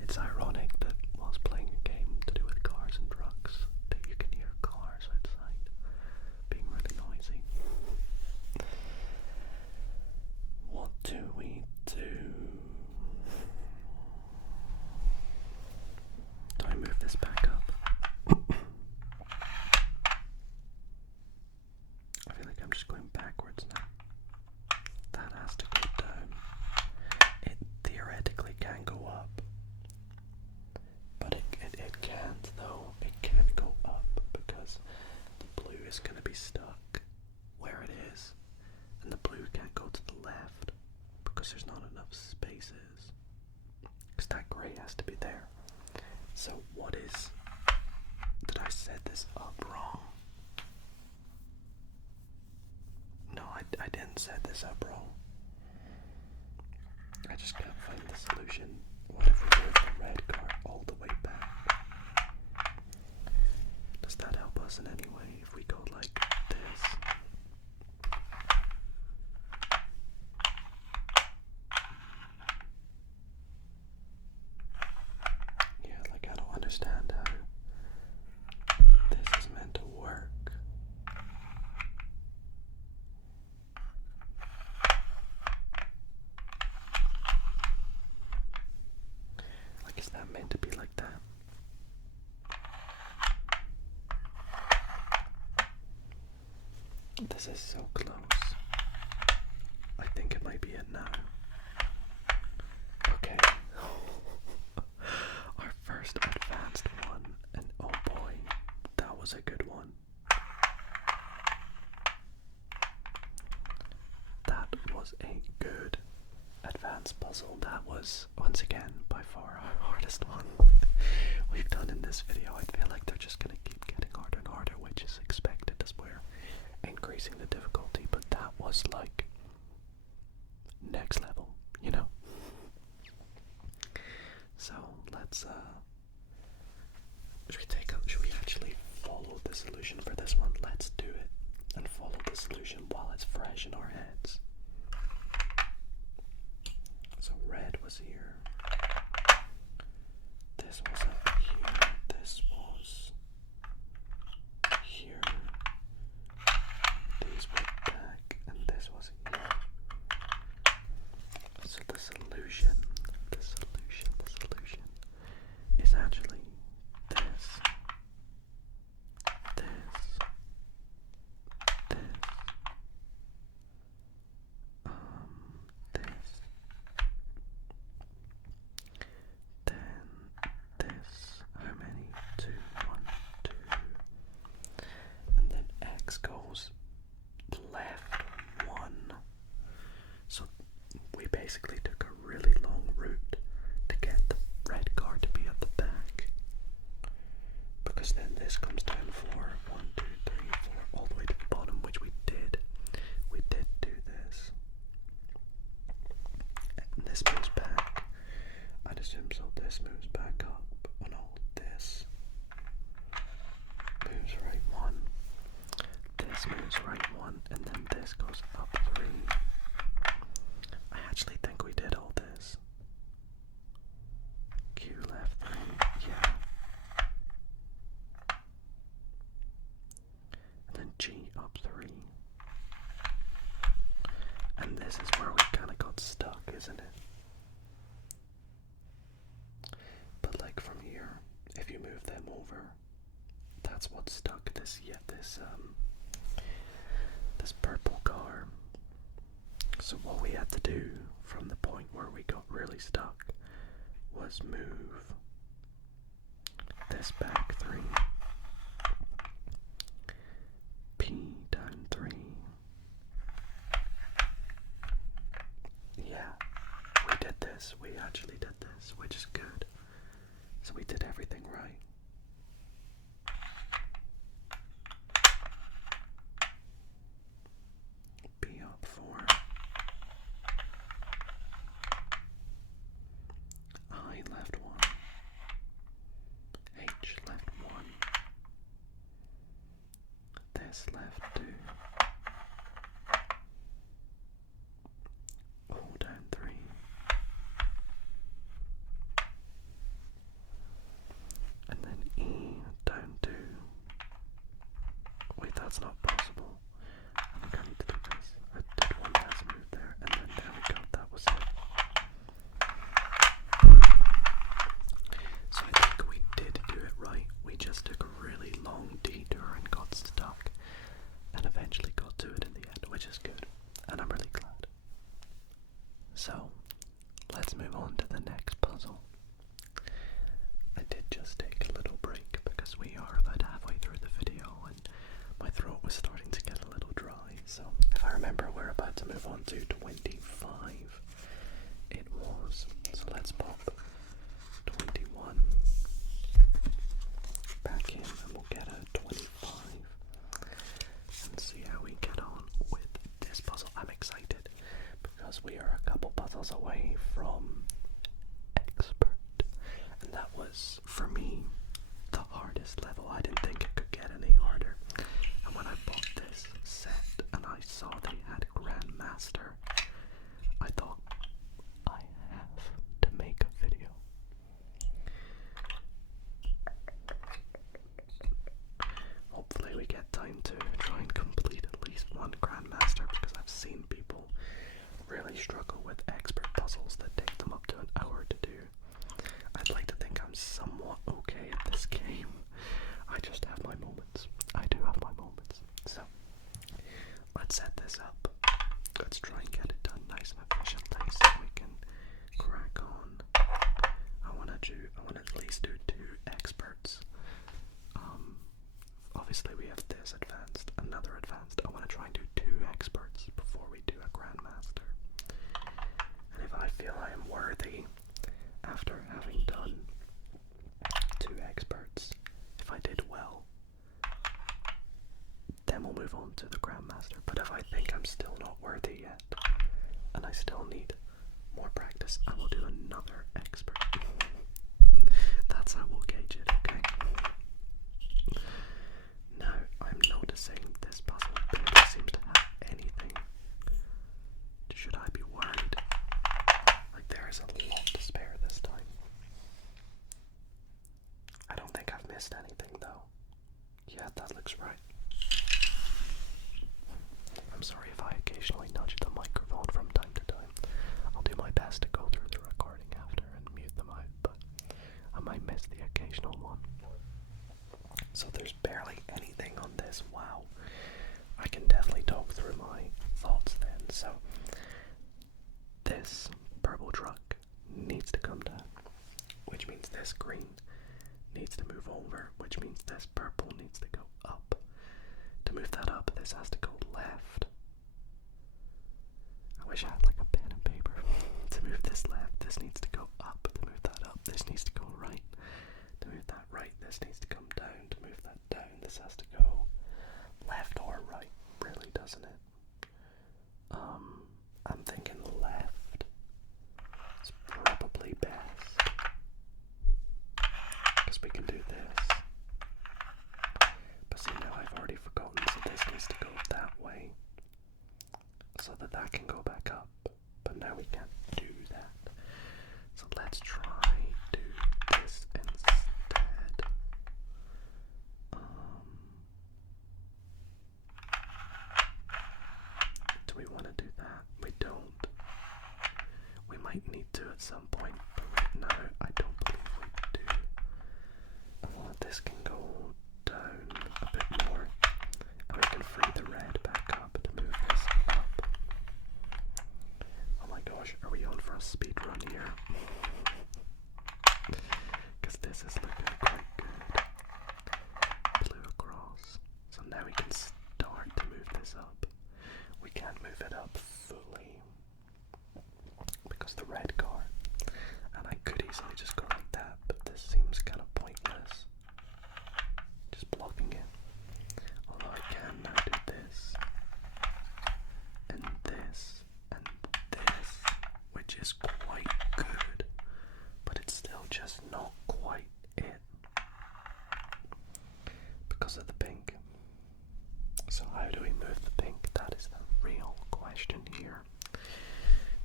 It's ironic that whilst playing a game to do with cars and trucks, that you can hear cars outside being really noisy. What do we do? Do I move this back up? I feel like I'm just going backwards now. That has to go down. It theoretically can go up. But it can't though. It can't go up because the blue is going to be stuck where it is. And the blue can't go to the left because there's not enough spaces. Because that grey has to be there. So what is... Did I set this up wrong? No, I didn't set this up wrong. I just can't find the solution. What if we move the red car all the way back? Does that help us in any way if we go like this? Yeah, like I don't understand how this is meant to work. Like, is that meant to be like that? This is so close. I think it might be it now. Okay. Our first advanced one, and oh boy, that was a good one. was a good advanced puzzle. That was, once again, by far our hardest one we've done in this video. I feel like they're just going to keep getting harder and harder, which is expected as we're increasing the difficulty, but that was like next level, you know? So let's should we actually follow the solution for this one? Let's do it and follow the solution while it's fresh in our heads. So red was here. This was up here. This was here. These were back, and this was here. So the solution is actually this, this, then this. How many? 2, 1, 2, and then X goes left 1. So we basically took a really long route to get the red card to be at the back, because then this comes down for 1, 2, 3, 4 all the way to the bottom, which we did. We did do this, and this moves back. I'd assume so. This moves back up, and all this moves right 1. This moves right 1, and then this goes up 3. I actually think we did all this. Q left 3, yeah. And then G up 3. And this is where we kind of got stuck, isn't it? But like from here, if you move them over, that's what stuck this this purple car. So what we had to do from the point where we got really stuck was move this back 3, P down 3. Yeah, we did this. We actually did this, which is good. So we did everything right. B up 4. I left 1. H left 1. This left 2. O down 3. And then E down 2. Wait, that's not possible. I'm going to do this. I did one last move there, and then there we go. That was it. So I think we did do it right. We just took a really long detour and got stuck, and eventually got to it in the end, which is good, and I'm really glad. So let's move on to the next puzzle. I did just take a little break because we are about halfway through the video and my throat was starting to get a little dry. So if I remember, we're about to move on to 25. It was. So let's pop 21 back in and we'll get a 25 and see how we get on with this puzzle. I'm excited because we are a couple puzzles away from expert, and that was, for me, the hardest level. I didn't think it could get any harder, and when I bought this set and I saw they had Grandmaster, I thought, I have to make a video. Hopefully we get time to try and complete at least one Grandmaster, because I've seen people really struggle with expert puzzles that take them up to an hour to do. I'd like to think I'm somewhat okay at this game. I just have my moments. I do have my moments. So let's set this up. Let's try and get it done nice and efficiently so we can crack on. I want to at least do 2 experts. Obviously we have this advanced, another advanced. I want to try and do 2 experts before we do a Grandmaster. feel I am worthy after having done 2 experts. If I did well, then we'll move on to the Grandmaster. But if I think I'm still not worthy yet, and I still need more practice, I will do another expert. That's how we'll gauge it, okay? Now, I'm noticing this puzzle barely seems to have anything. Should I be worried? Like, there is a lot to spare this time. I don't think I've missed anything, though. Yeah, that looks right. I'm sorry if I occasionally nudge the microphone from time to time. I'll do my best to go through the recording after and mute them out, but I might miss the occasional one. So there's barely anything on this. Wow. I can definitely talk through my thoughts then. So this purple truck needs to come down, which means this green needs to move over, which means this purple needs to go up. To move that up, this has to go left. I wish I had like a pen and paper. To move this left, this needs to go up. To move that up, this needs to go right. To move that right, this needs to come down. To move that down, this has to go left or right, really, doesn't it? I'm thinking left is probably best, because we can do this. But see, now I've already forgotten, so this needs to go that way, so that that can go back up. But now we can't do that. So let's try do this instead. Do we want to do that? We don't. We might need to at some point, but right now I don't believe we do. Well, this can go down a bit more, and we can free the red back up to move this up. Oh my gosh, are we on for a speed run here? Because this is looking quite good. Blue across. So now we can start to move this up. We can't move it up fully because the red car, and I could easily just go like that, but this seems kind of pointless, just blocking it. Although I can now do this and this and this, which is quite good, but it's still just not quite it because of the pink. So how do we move the pink? That is the real question here.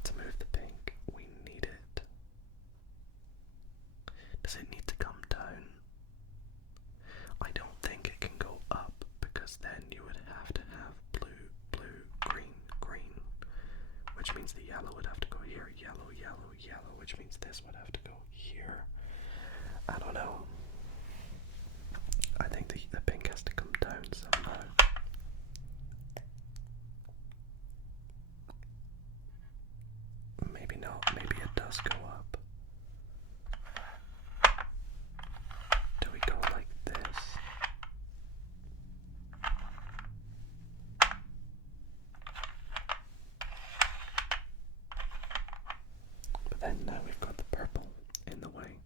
To move the pink, we need it. Does it need to come down? I don't think it can go up, because then you would have to have blue, blue, green, green, which means the yellow would have to go here, yellow, yellow, yellow, which means this would have to go here. I don't know. I think the pink has to come down somehow. Maybe not, maybe it does go up. Do we go like this? But then now we've got the purple in the way.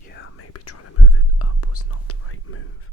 Yeah, maybe trying to move it up was not the right move.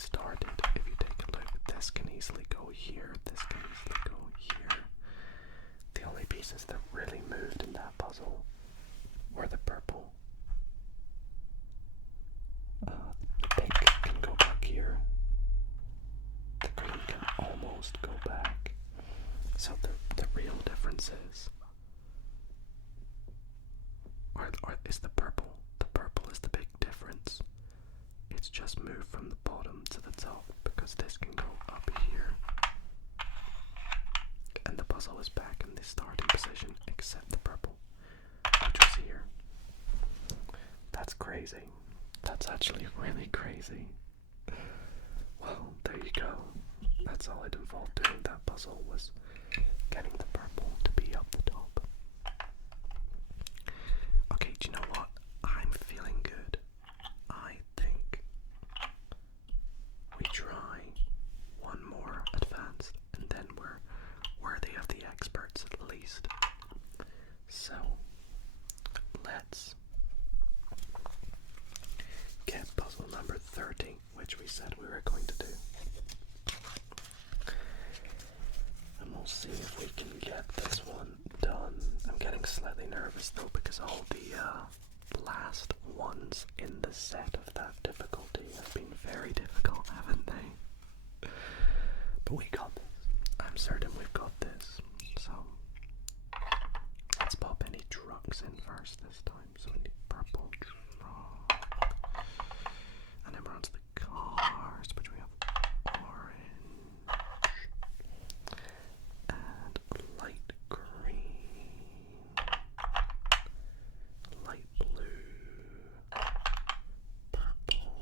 started. If you take a look, this can easily go here, this can easily go here. The only pieces that really moved in that puzzle were the purple. The pink can go back here. The green can almost go back. So the real difference is, or is the purple. The purple is the big difference. It's just moved from the bottom to the top because this can go up here. And the puzzle is back in the starting position except the purple, which was here. That's crazy. That's actually really crazy. Well, there you go. That's all it involved doing that puzzle, was getting the purple to be up the top. Okay, do you know what? I'm feeling good. I think we try one more advanced, and then we're worthy of the experts at least. So, let's get puzzle number 30, which we said we were going to do. And we'll see if we can get this one done. I'm getting slightly nervous though, because all the last ones in the set of that difficulty have been very difficult, haven't they? But we got this. I'm certain we've got this. So let's pop any trucks in first this time. So we need purple truck. And then we're on to the cars, which we have orange and light green, light blue, purple.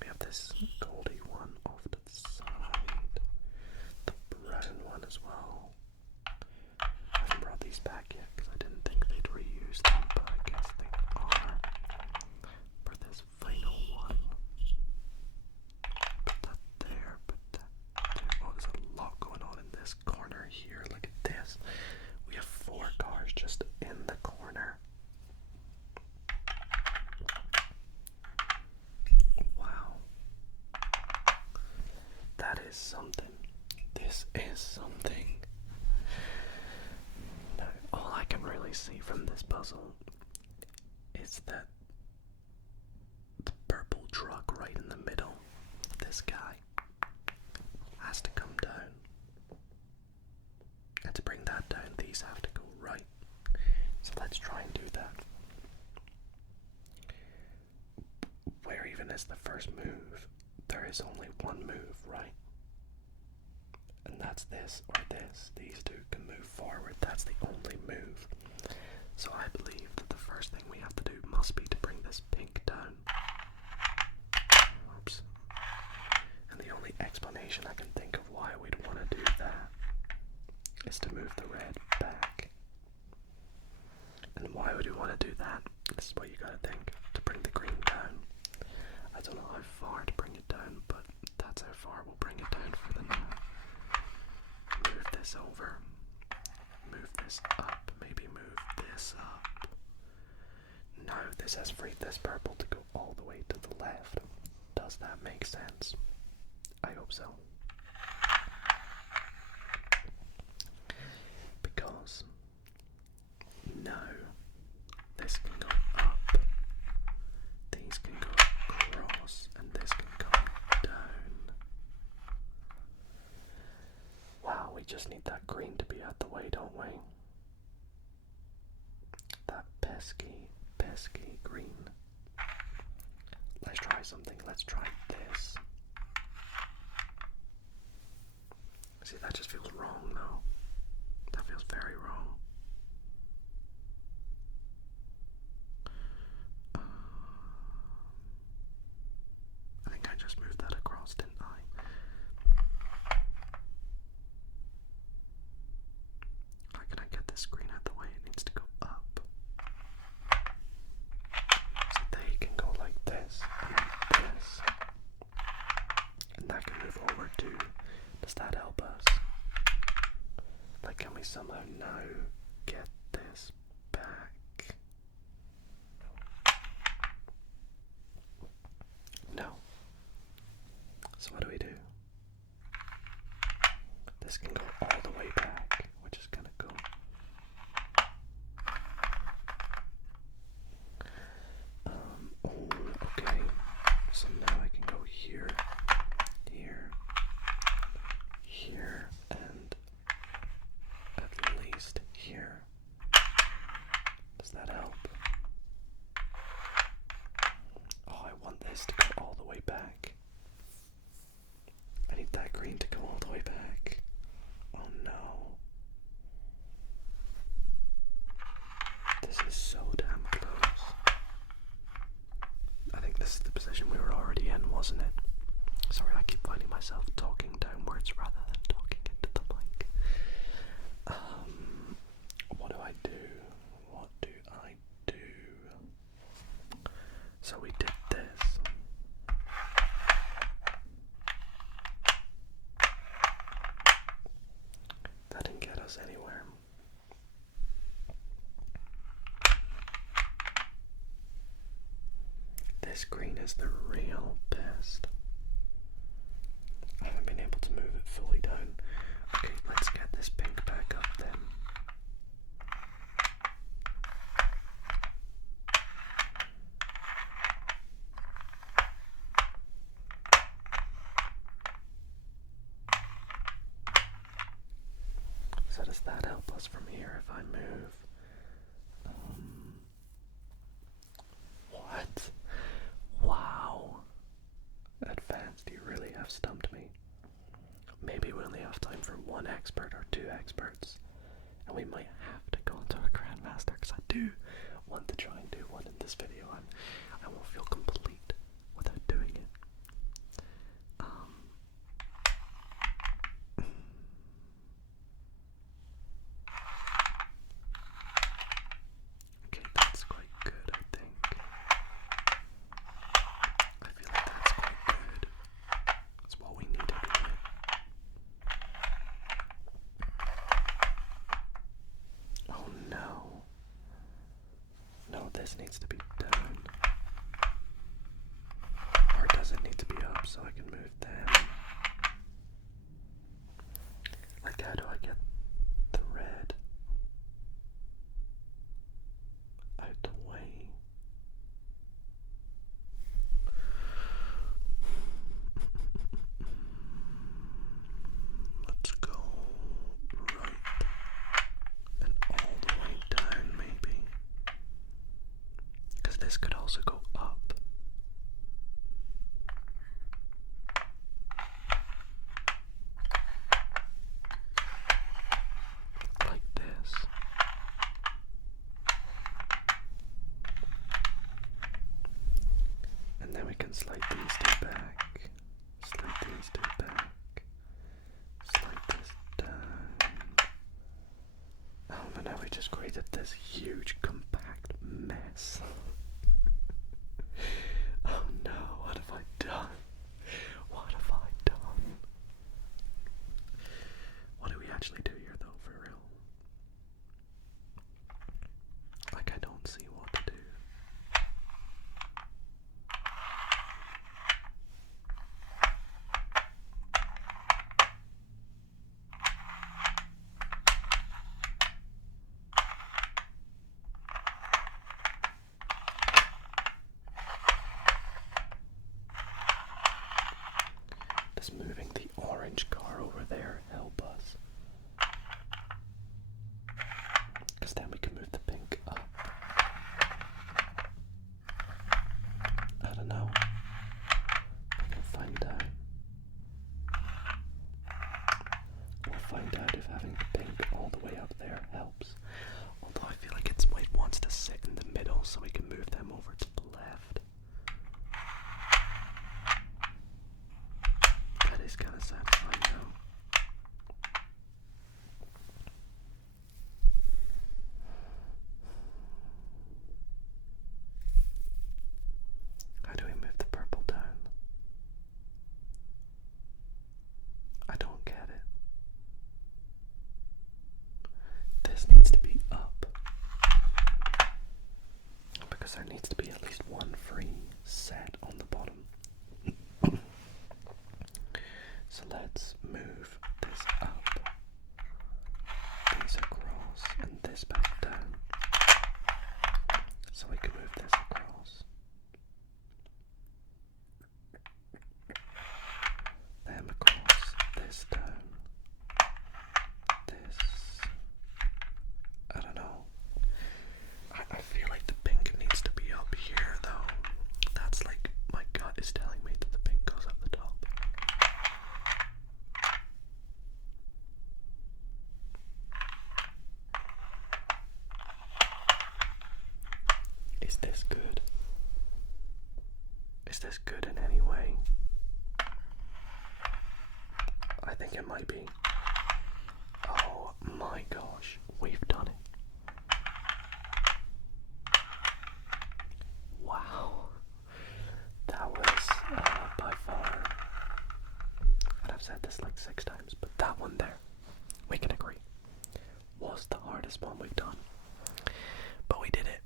We have this goldy one off to the side, the brown one as well. I haven't brought these back yet because I didn't think they'd reuse them, but I guess they are for this final one. Put that there, put that there. Oh, there's a lot going on in this corner here. Look at this. We have 4 cars just in the corner. Wow. That is something. This is something. Now, all I can really see from this puzzle is that the purple truck right in the middle, this guy, has to come down. And to bring that down, these have to go right. So let's try and do that. Where even is the first move? There is only one move, right? And that's this or this. These two can move forward. That's the only move. So I believe that the first thing we have to do must be to bring this pink down. Oops. And the only explanation I can think of why we'd want to do that is to move the red back. And why would we want to do that? This is what you gotta think. To bring the green down. I don't know how far to bring it down, but that's how far we'll bring it down for the now. Move this over. Move this up. Maybe move this up. Now this has freed this purple to go all the way to the left. Does that make sense? I hope so. Because now this can go up, these can go across, and this can come down. Wow, we just need that green to be out the way, don't we? That pesky, pesky green. Let's try something. Let's try this. See, that just feels wrong though. That feels very wrong. I think I just moved that across, didn't I? How can I get this screen out the way? It needs to go up. So they can go like this and like this. And that can move over too. Does that help us? Like, can we somehow now get this back? This green is the real best. I haven't been able to move it fully down. Okay, let's get this pink back up then. So does that help us from here if I move? What? Wow. Advanced, you really have stumped me. Maybe we only have time for one expert or two experts. And we might have to go into a Grandmaster, because I do want to try and do one in this video, and I won't feel complete without doing it. Okay, that's quite good, I think. I feel like that's quite good. That's what we needed, really. Oh no. No, this needs to be down. Or does it need to be up so I can move them? Like, how do I get the red out the way? Let's go right and all the way down, maybe. Because this could also go up. Like this. And then we can slide these two back. Slide these two back. Slide this down. Oh, and now we just created this huge compact mess. Oh no, what have I done? What have I done? What do we actually do here though, for real? Like, I don't see what to do. Does moving the orange car over there help us? Because then we can move the pink up. I don't know. We can find out. We'll find out if having the pink all the way up there helps. Although I feel like it wants to sit in the middle so we can move them over to the left. That is kind of satisfying though. How do we move the purple down? I don't get it. This needs to be up. Because there needs to be at least one free set on the bottom. So let's move this up, these across, and this back down. So we can move this across. Them across, this down, this. I don't know. I feel like the pink needs to be up here though. That's like, my gut is telling me that the pink goes up the top. Is this good? Is this good in any way? I think it might be. Oh my gosh, we've done it. Wow. That was by far, and I've said this like 6 times, but that one there, we can agree, was the hardest one we've done. But we did it.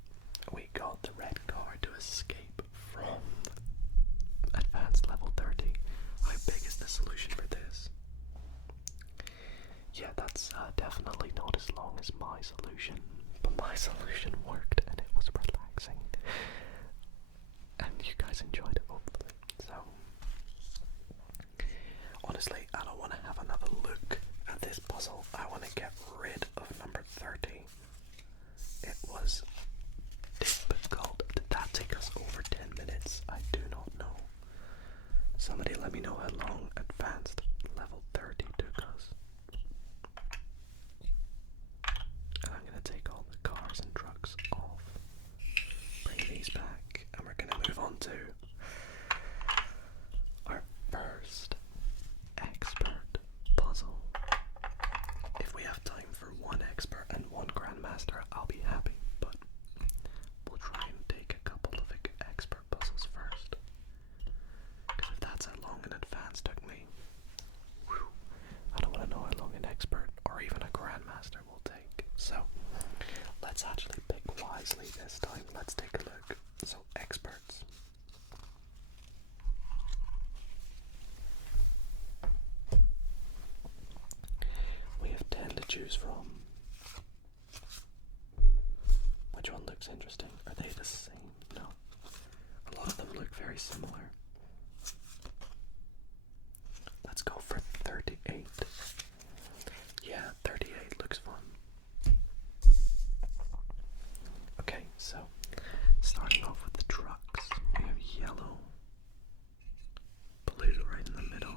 We got the red car to escape from solution for this. Yeah, that's definitely not as long as my solution, but my solution worked and it was relaxing. And you guys enjoyed it, hopefully. So, honestly, I don't want to have another look at this puzzle. I want to get rid of number 30. It was difficult. Did that take us over 10 minutes? I do not know. Somebody let me know how long advanced level 30 took us. And I'm going to take all the cars and trucks off. Bring these back. And we're going to move on to our first expert puzzle. If we have time for one expert and one grandmaster, I'll be happy, but we'll try and take a couple of expert puzzles first. Because if that's how long an advance took me, I don't want to know how long an expert or even a grandmaster will take. So let's actually pick wisely this time. Let's take a look. So experts. We have 10 to choose from. Which one looks interesting? Are they the same? No. A lot of them look very similar. Let's go for 38. Yeah, 38 looks fun. Okay, so starting off with the trucks, we have yellow, blue right in the middle,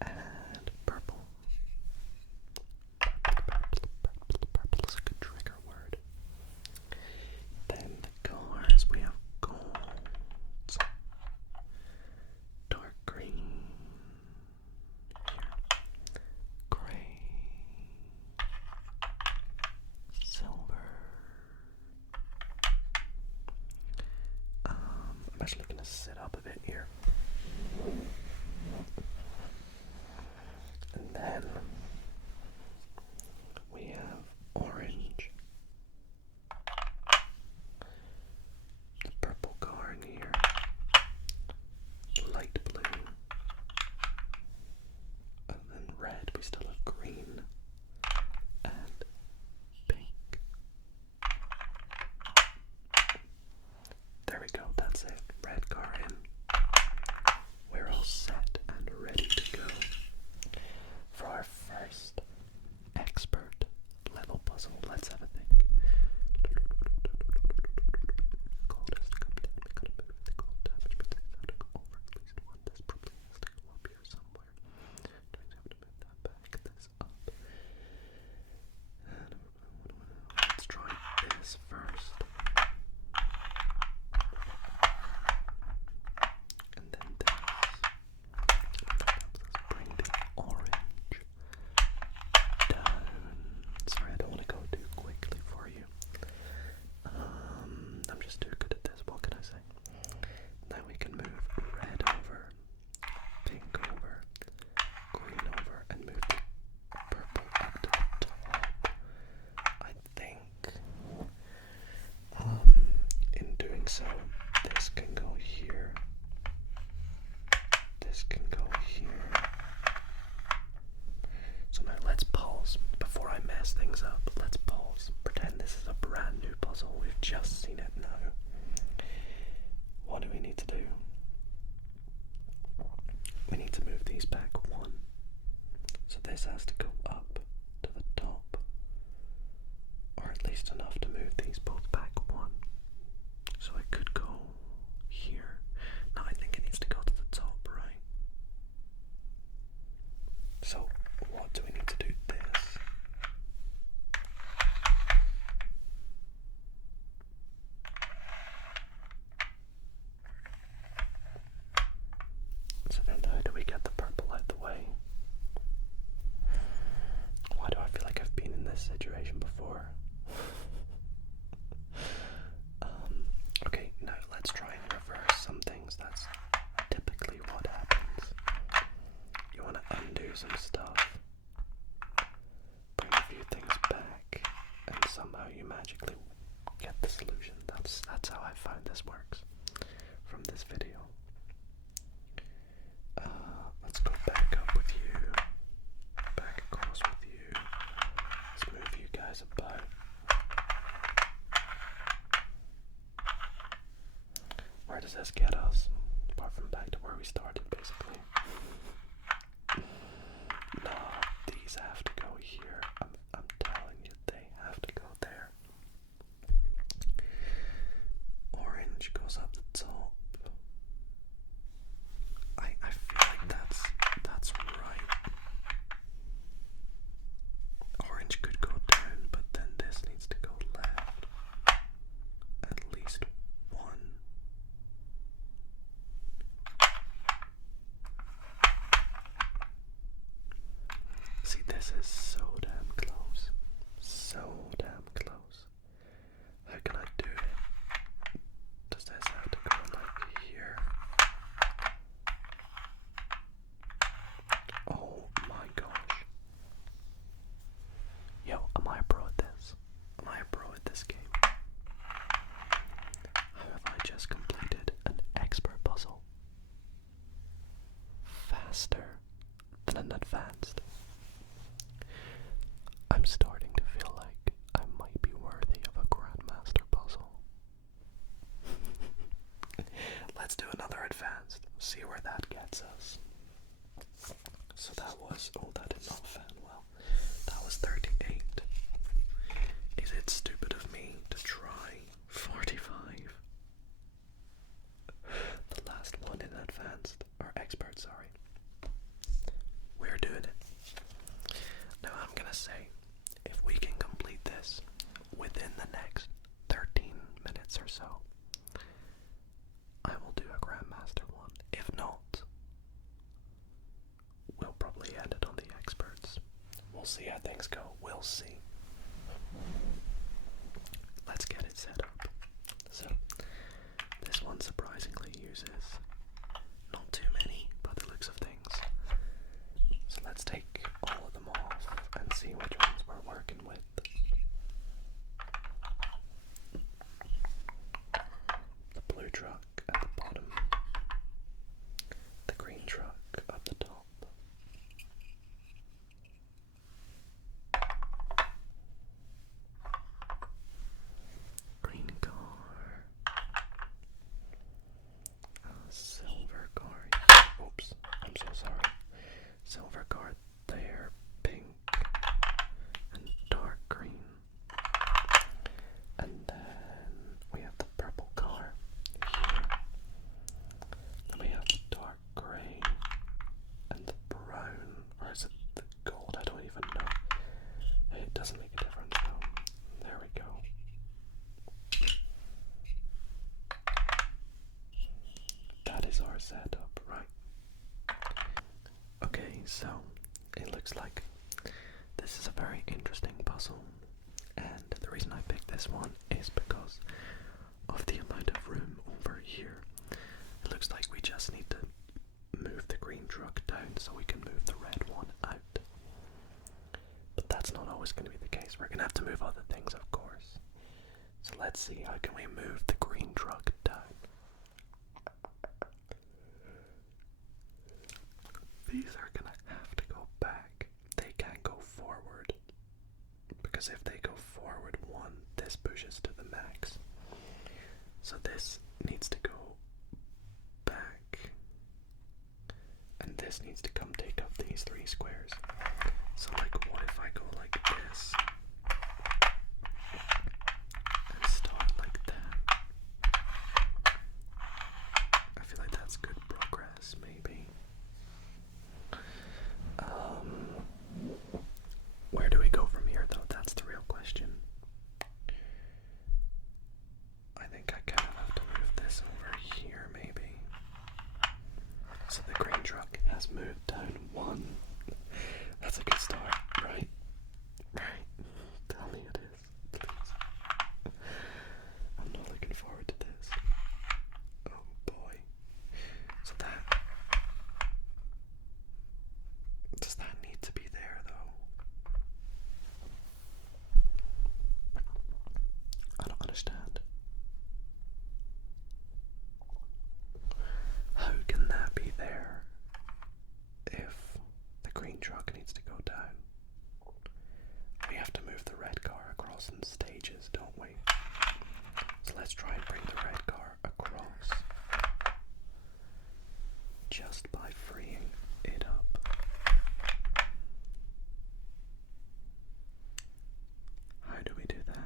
and purple. Purple is a good trigger word. Then the cars, we have gold, dark green, gray, silver. I'm actually going to sit up a bit here. And then we have orange, the purple car in here, light blue, and then red. We still have green and pink. There we go, that's it. Red car in. We're all set and ready to go for our first expert level puzzle. Let's have a think. Gold has to come down. We gotta move the gold damage because it's had to go over at least one. This probably has to go up here somewhere. Turns out to move that back, this up. And let's try this first. And then this. Let's bring the orange down. Sorry, I don't want to go too quickly for you. I'm just too good at this. What can I say? Now we can move red over, pink over, green over, and move the purple up to the top. I think in doing so, this can go here. This can go here. So now let's pause before I mess things up. Let's pause. Pretend this is a brand new puzzle. We've just seen it now. What do we need to do? We need to move these back one. So this has to go up to the top. Or at least enough to move these both back one. So I could go here. No, I think it needs to go to the top, right? So what do we need to do this? So then how do we get the purple out the way? Why do I feel like I've been in this situation before? Okay, now let's try and reverse some things. That's typically what happens. You want to undo some stuff, bring a few things back, and somehow you magically get the solution. That's how I find this works from this video. guys about? Where does this get us? Apart from back to where we started, basically. No, these have to go here. I'm telling you, they have to go there. Orange goes up the top. I feel like that's right. Orange could go down, but then this needs to go left. At least one. See, this is so damn close. So damn close. How can I do it? Does this have to go like here? Oh my gosh. Yo, am I a pro at this? Am I a pro at this game? How have I just completed an expert puzzle? Faster than an advanced. I'm starting to feel like I might be worthy of a grandmaster puzzle. Let's do another advanced, see where that gets us. So that was, oh, that did not fan well. That was 38. Is it stupid of me to try 45? The last one in advanced, or expert, sorry. We're doing it. Now I'm gonna say, if we can complete this within the next 13 minutes or so, I will do a grandmaster one. If not, we'll probably end it on the experts. We'll see how things go. We'll see. Let's get it set up. So, this one surprisingly uses not too many by the looks of things. So let's take all of them off and see which ones we're working with. The blue truck at the bottom. The green truck up the top. Green car. Silver car. Oops, I'm so sorry. Silver car there, pink and dark green. And then we have the purple car here. Then we have the dark grey and the brown, or is it the gold? I don't even know. It doesn't make a difference though. There we go. That is our setup, right? Okay, so it looks like this is a very interesting puzzle, and the reason I picked this one is because of the amount of room over here. It looks like we just need to move the green truck down so we can move the red one out. But that's not always going to be the case. We're going to have to move other things, of course. So let's see, how can we move the green truck down? These are going to have to go back. They can't go forward. Because if they go forward one, this pushes to the max. So this needs to go back. And this needs to come take up these three squares. So like, what if I go like this? And start like that? I feel like that's good progress, maybe. Where do we go from here, though? That's the real question. I think I kind of have to move this over here, maybe. So the green truck has moved down one. That's a good start, right? Right. across in stages, don't we? So let's try and bring the red car across just by freeing it up. How do we do that?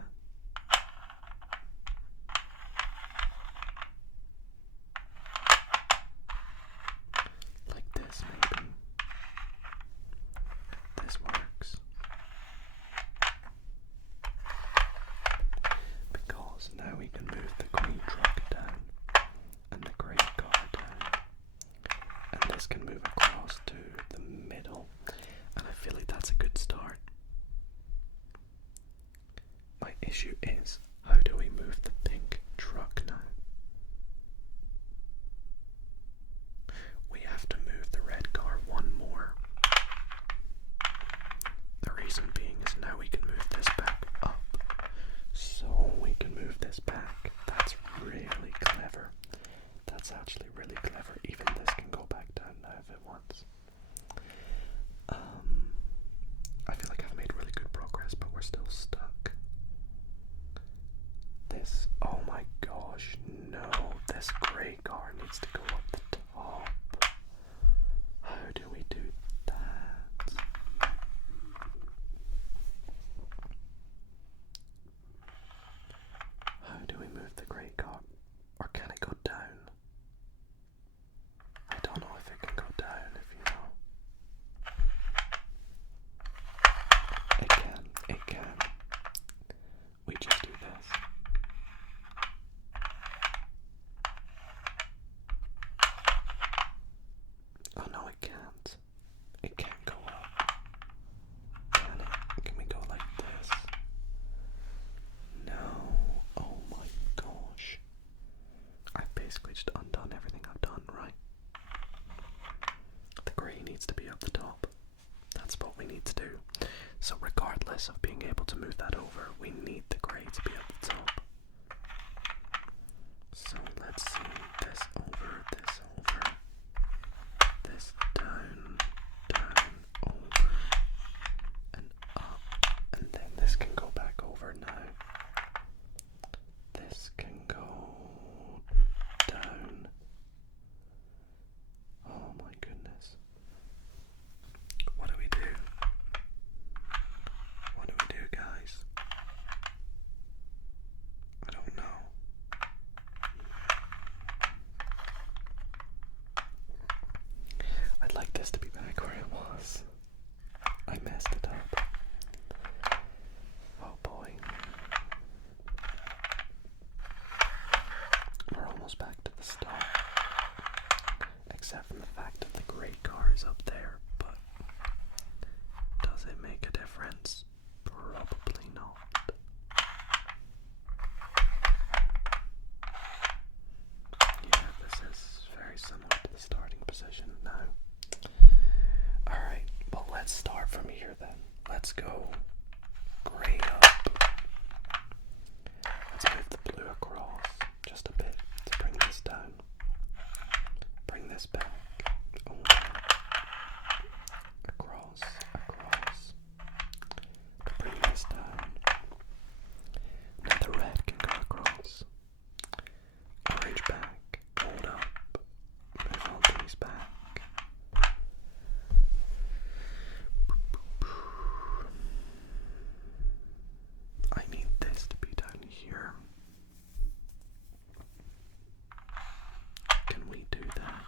Like this, maybe. This works. Because now we can move the green truck down and the grey car down. And this can move across to the middle. And I feel like that's a good start. My issue is, how do we move the pink truck now? We have to move the red car one more. The reason being is now we can move this back up. So we can move this back. That's really clever. That's actually really clever. Even this can go back down now if it wants. I feel like I've made really good progress, but we're still stuck. This, oh my gosh, no. This grey car needs to go up the top. How do we do that? How do we move the grey car? Or can it go down? I don't know if it can go down, if you know. It can. We just do this. Oh no, it can't. It can't go up. Can it? Can we go like this? No. Oh my gosh. I've basically just undone everything I've done, right? The grey needs to be up the top. That's what we need to do. So regardless of being able to move that over, we need the grey to be up the top. So let's see, this over, this down, over, and up, and then this can go back over now. This can go down. Oh my goodness. What do we do? What do we do, guys? I don't know. I'd like this to be back where it was. I messed it up. Oh boy. We're almost back to the start. Except from the fact that the grey car is up there, but does it make a difference? Probably not. Yeah, this is very similar to the starting position now. Alright, well let's start from here then. Let's go grey up. Let's move the blue across just a bit to bring this down. Bring this back. Over. Across. Bring this down. Now the red can go across. Orange back. Gold up. Move all these back. I need this to be down here. Can we do that?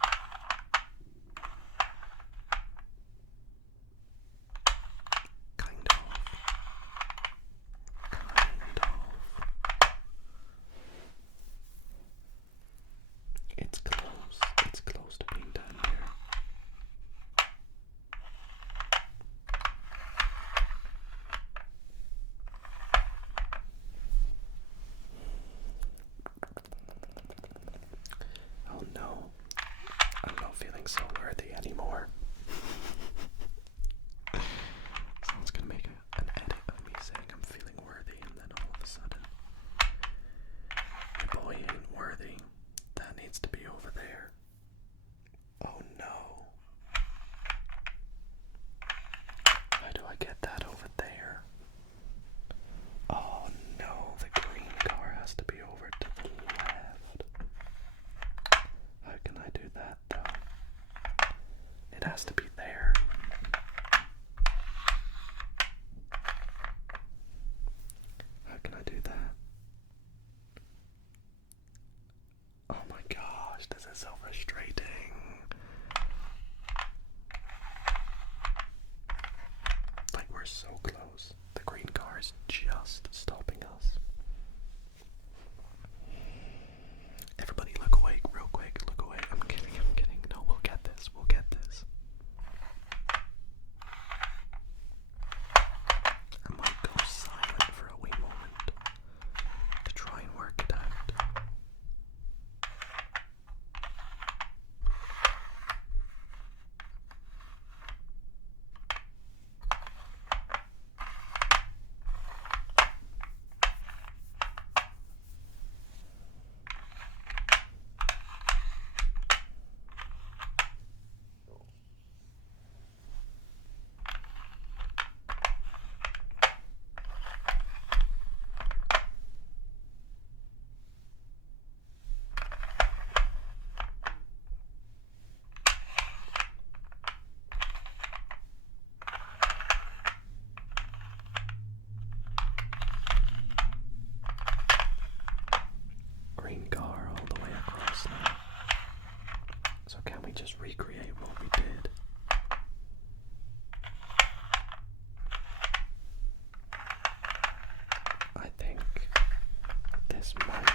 Kind of. It's close. It's close to being done here. Oh no. I'm not feeling so worthy anymore. Someone's gonna make an edit of me saying I'm feeling worthy, and then all of a sudden, your boy ain't worthy. That needs to be over there. Oh no. How do I get that over there? Oh so close. The green car is just stopping us. Everybody look away, real quick, look away. I'm kidding. No, we'll get this. I might go silent for a wee moment to try and work it out. Green car all the way across now. So can we just recreate what we did? I think this might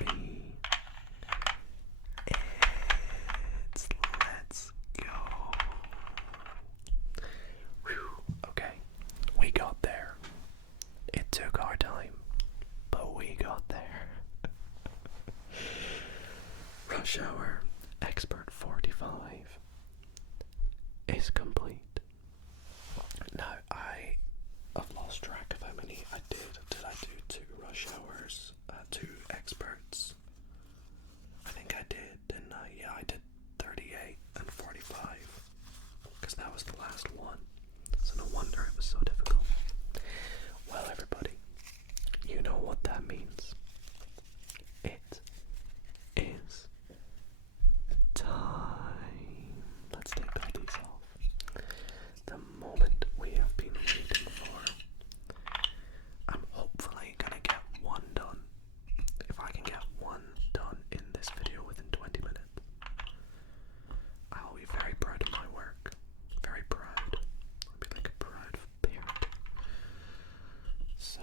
be it. Let's go. Whew. Okay, we got there. It took our time, but we got there. Rush Hour Expert 45 is complete. Now, I've lost track of how many I did. Did I do 2 Rush Hours, 2 Experts? I think I did, didn't I? Yeah, I did 38 and 45, because that was the last one. So no wonder it was so difficult. Well, everybody, you know what that means. It is time. Let's take all these off. The moment we have been waiting for. I'm hopefully gonna get one done. If I can get one done in this video within 20 minutes, I'll be very proud of my work. Very proud. I'll be like a proud parent. So,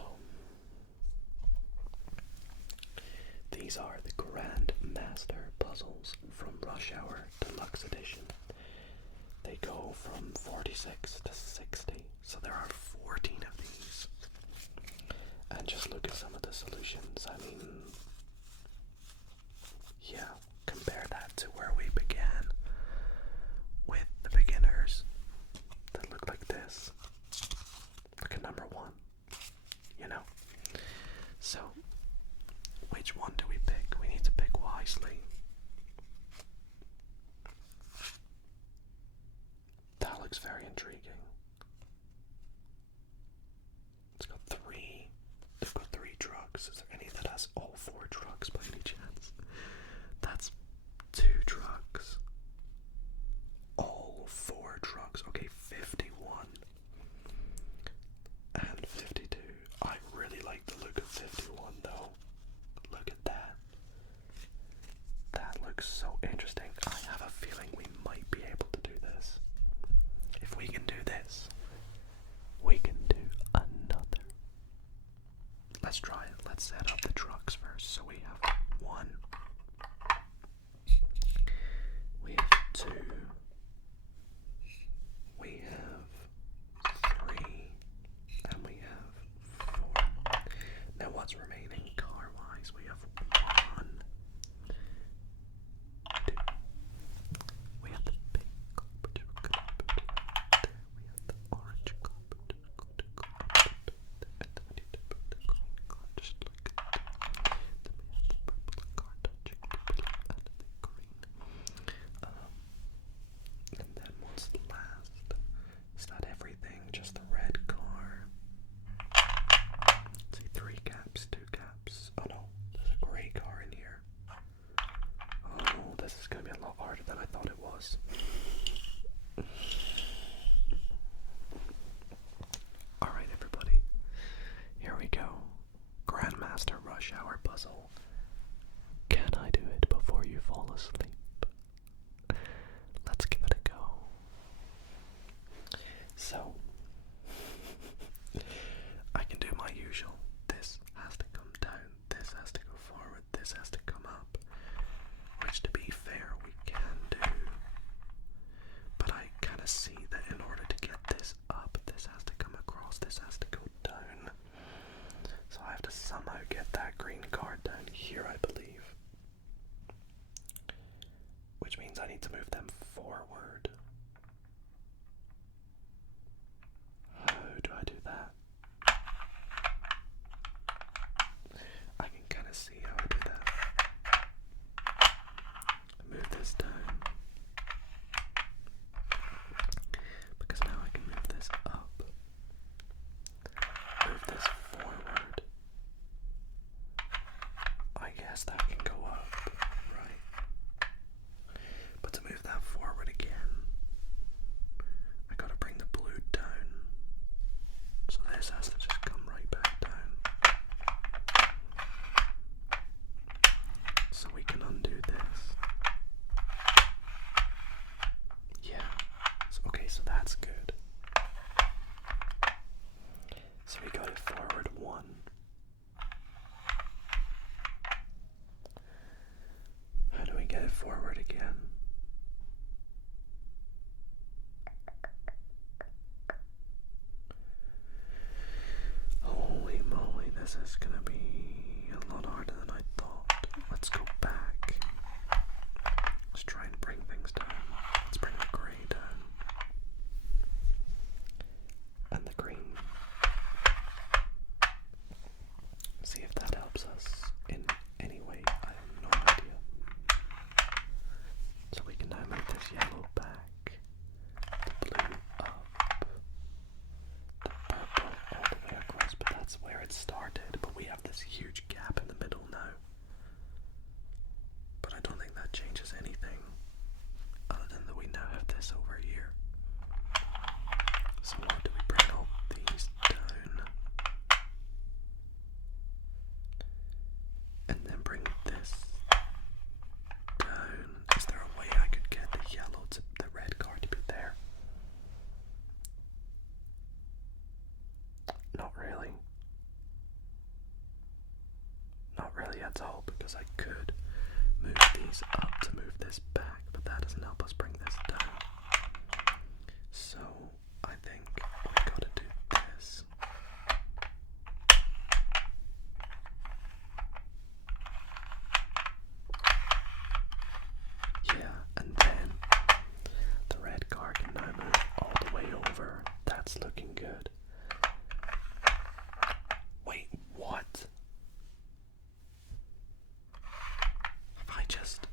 these are the Grand Master puzzles from Rush Hour Deluxe Edition. They go from 46 to 60, so there are 14 of these. And just look at some of the solutions. I mean, yeah, compare that to where we began with the beginners that look like this. Look at number 1, you know? So, which one do we pick? We need to pick wisely. That looks very intriguing. They've got 3 trucks. Is there any that has all 4 trucks by any chance? That's 2 trucks. All 4 trucks. Okay, 51 and 52. I really like the look of 51 though. Look at that. That looks so interesting. I have a feeling we might be able to do this. If we can do this, we can do another. Let's try it. Let's set up the trucks first. So we have 1, we have 2, we have 3, and we have 4. Now what's remaining car-wise? We have 1, 2. We have the pink car, which we're gonna put there. We have the orange car, which we're going to put there. And then we need to put the green car just like that. Then we have the purple car touching the blue and the green. And then what's the last? Is that everything? Just the red car? Let's see, 3 caps, 2 caps. Oh no, there's a grey car in here. Oh, this is going to be a lot harder than I thought it was. Alright, everybody. Here we go. Grandmaster Rush Hour puzzle. Can I do it before you fall asleep? Let's give it a go. somehow get that green card down here, I believe. Which means I need to move them forward. How do I do that? I can kind of see how I do that. Move this down. Because now I can move this up. Move this forward. I guess that can go up, right? But to move that forward again, I gotta bring the blue down. So this has to just come right back down. So we can undo this. Yeah. Okay, so that's good. So we got it forward 1. How do we get it forward again? Holy moly, this is gonna be a lot harder than I thought. Let's go back. Let's try and bring things down. Let's bring the grey down. And the green. See if that helps us in any way. I have no idea. So we can now move this yellow back, the blue up, the purple all the way across, but that's where it started. But we have this huge gap in the middle now. But I don't think that changes anything, other than that we now have this over here. So why do we bring all these down? And then bring this down. Is there a way I could get the yellow to the red card to be there? Not really. Not really at all, because I could move these up to move this back, but that doesn't help us bring this down. So I think we gotta do this. Yeah, and then the red card can now move all the way over. That's looking good. Wait, what? Have I just...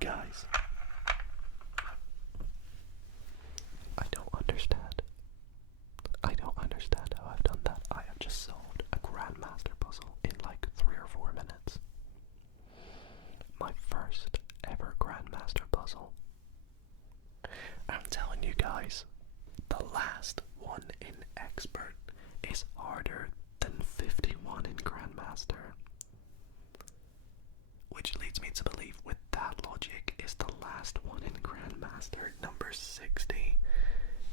Guys, I don't understand. I don't understand how I've done that. I have just solved a Grandmaster puzzle in like 3 or 4 minutes. My first ever Grandmaster puzzle. I'm telling you guys, the last one in Expert is harder than 51 in Grandmaster. Which leads me to believe, with that logic, is the last one in Grandmaster, number 60.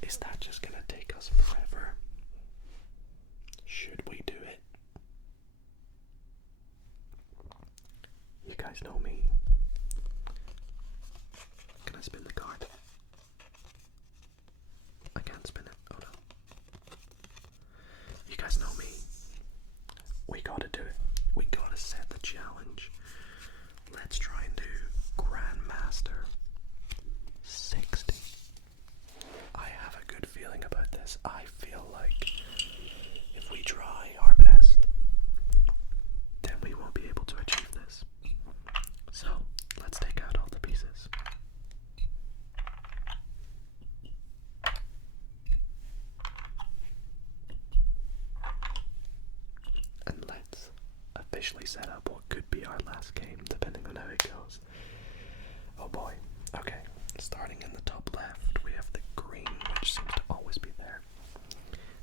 Is that just gonna take us forever? Should we do it? You guys know me. Can I spin the card? I can't spin it. Oh no. You guys know me. We gotta do it. We gotta set the challenge. Let's try and do Grandmaster 60. I have a good feeling about this. I feel like if we try our best, then we won't be able to achieve this. So, let's take out all the pieces. And let's officially set up what could be our last game, depending on how it goes. Oh boy. Okay, starting in the top left, we have the green, which seems to always be there.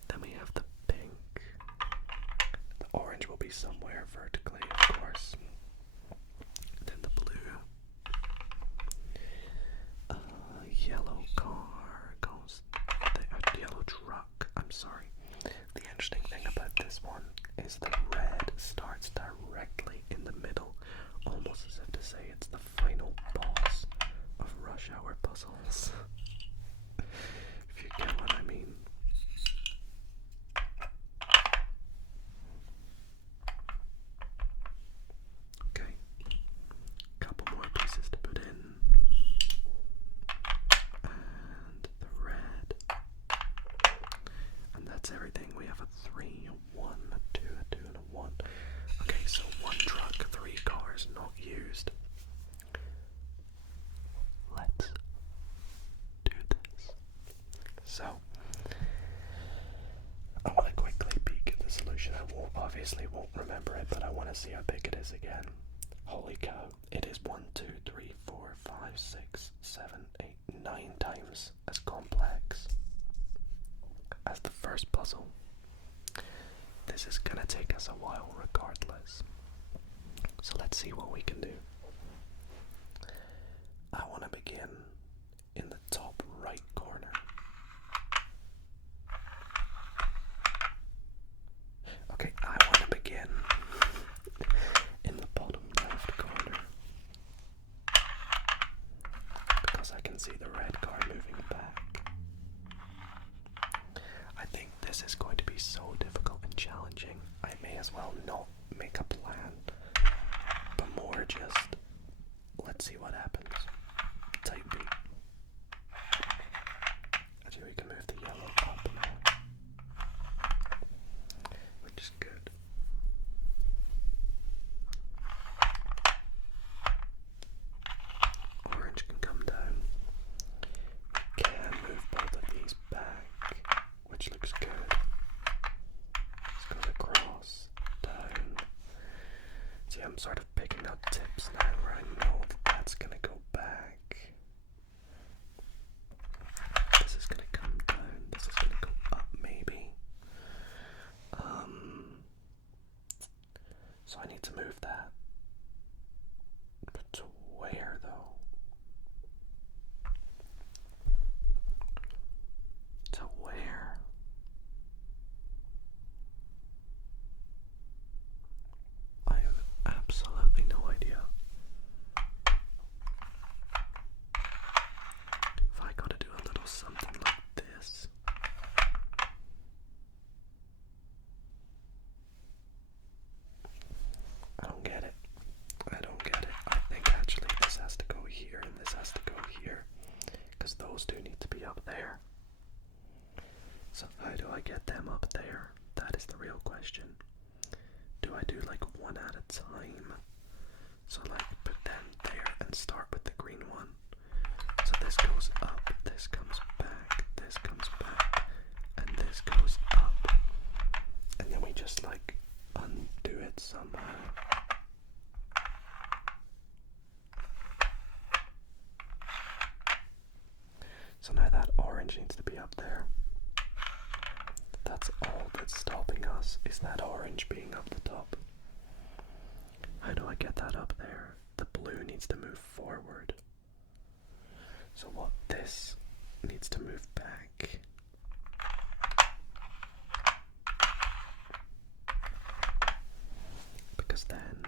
Then we have the pink. The orange will be somewhere vertically, of course. Then the blue. Yellow car goes there. Yellow truck. I'm sorry. The interesting thing about this one is the red starts directly in the middle, almost as if to say it's the final boss of Rush Hour puzzles. If you get what I mean. that's everything. We have a 3, a 1, a 2, a 2, and a 1. Okay, so 1 truck, 3 cars not used. Let's do this. So, I want to quickly peek at the solution. I obviously won't remember it, but I want to see how big it is again. Holy cow, it is 1, 2, 3, 4, 5, 6, 7, 8, 9 times as complex as the first puzzle. This is gonna take us a while regardless. So let's see what we can do. I want to begin in the top right corner. Okay, I want to begin in the bottom left corner because I can see the red car moving back. I think this is going to be so difficult and challenging. I may as well not make a plan, but more just let's see what happens. Type B. Actually, we can move the yellow up now, which is good. Orange can come down. We can move both of these back, which looks good. It's going across, down. See, I'm sort of picking up tips now where I know that that's going to go back. This is going to come down. This is going to go up, maybe. So I need to move that. But to where, though? To where? I have absolutely no idea. If I gotta do a little something like this. I don't get it. I don't get it. I think actually this has to go here and this has to go here, because those two need to be up there. So how do I get them up there? That is the real question. Do I do like one at a time? So like put them there and start with the green one. So this goes up, this comes back, this comes back, and this goes up. And then we just like undo it somehow. So now that orange needs to be up there. That's all that's stopping us, is that orange being up the top. How do I get that up there? The blue needs to move forward. So what? This needs to move back. Because then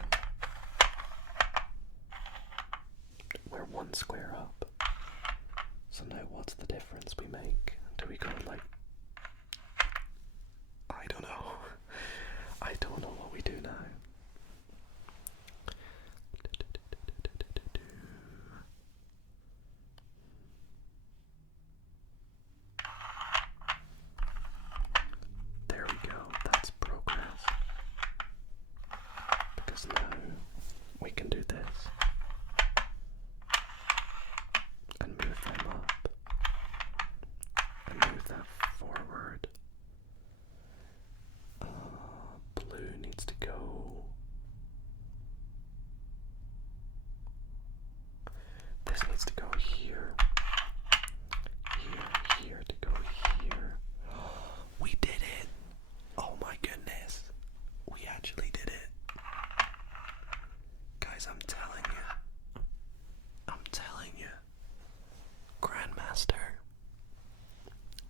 we're one square up. So now what's the difference we make? Do we go like... I don't know. I don't know what we do now. There we go. That's progress. Because now we can do this. And move them up. And move that forward. Blue needs to go. This needs to go here. Here to go here. We did it! Oh my goodness. We actually did it. Guys, I'm telling you. I'm telling you. Grandmaster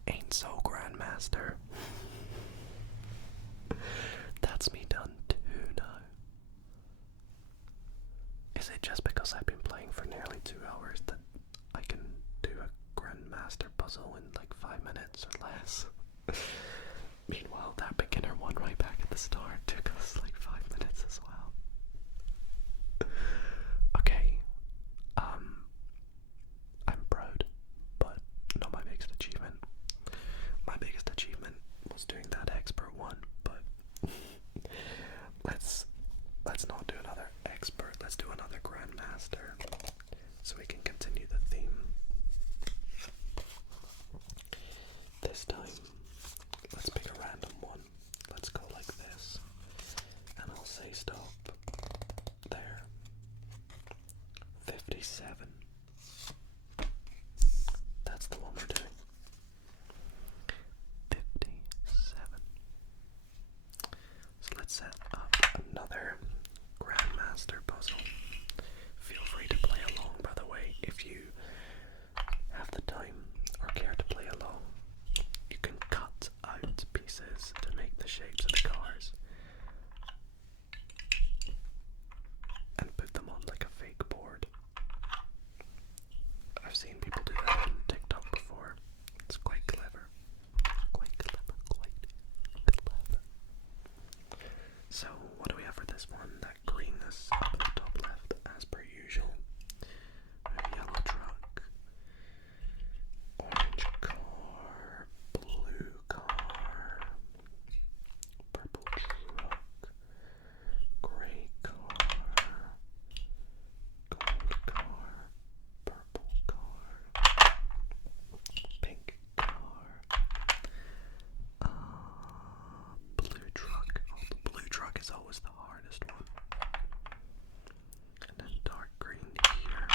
ain't so Grandmaster. That's me done too now. Is it just because I've been playing for nearly 2 hours that I can do a Grandmaster puzzle in like 5 minutes or less? Meanwhile, that beginner one right back at the start took us like 5 minutes as well. Okay. I'm proud, but not my biggest achievement. My biggest achievement was doing Grandmaster so we can continue the theme. This time, let's pick a random one. Let's go like this. And I'll say stop. There. 57. That's the one we're doing. 57. So let's set up another Grandmaster puzzle. Feel free to play along, by the way, if you have the time or care to play along. You can cut out pieces to make the shapes of the cars and put them on like a fake board. I've seen people do that on TikTok before. It's quite clever. Quite clever, quite clever. So, what do we have for this one? That greenness up at the top left, as per usual. A yellow truck. Orange car. Blue car. Purple truck. Grey car. Gold car. Purple car. Pink car. Blue truck. Oh, the blue truck is always the hardest one. And then dark green here.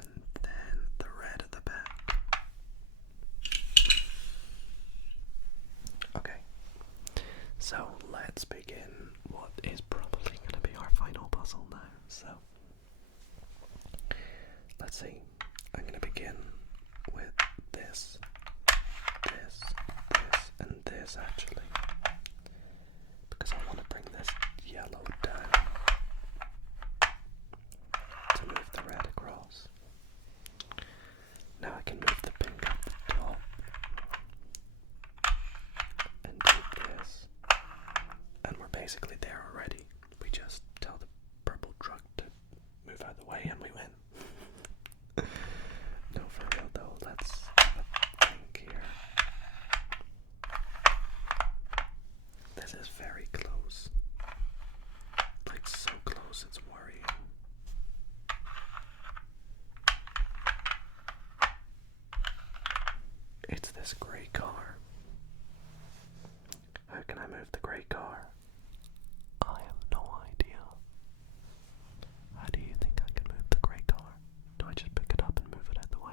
And then the red at the back. Okay. So let's begin what is probably going to be our final puzzle now. So let's see. I'm going to begin with this, and this actually. Because I want to bring this yellow down to move the red across. Now I can move the pink up the top and do this. And we're basically there already. We just tell the purple truck to move out of the way and we win. No, for real though, let's have a think here. This is very close. Like so close it's worrying. It's this grey car. How can I move the grey car? I have no idea. How do you think I can move the grey car? Do I just pick it up and move it out of the way?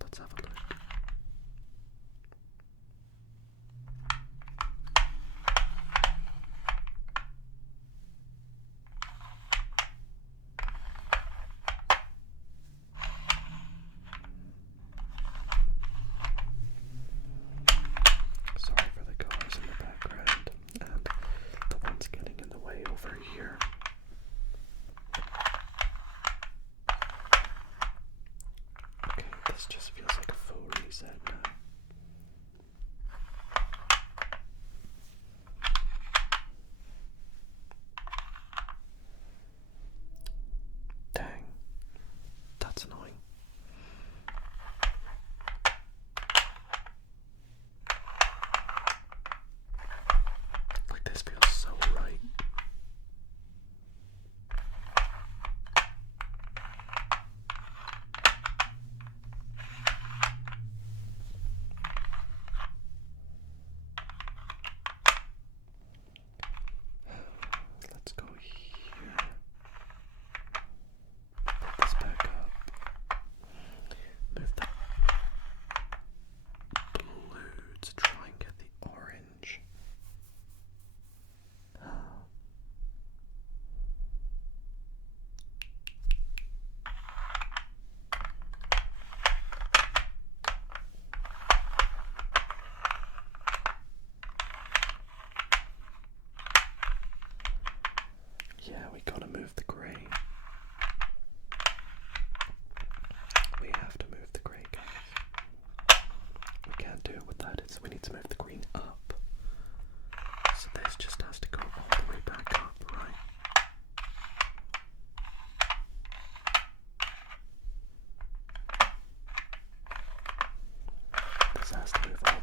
Let's have a look. Sorry for the cars in the background and the ones getting in the way over here. Okay, this just feels like a full reset now. Dang, that's annoying. Like this feels so right. Let's go here. Put this back up. Move the blue to try and get the orange. Yeah, we gotta move the grey. We have to move the grey, guys. We can't do it without it, so we need to move the green up. So this just has to go all the way back up, right? This has to move all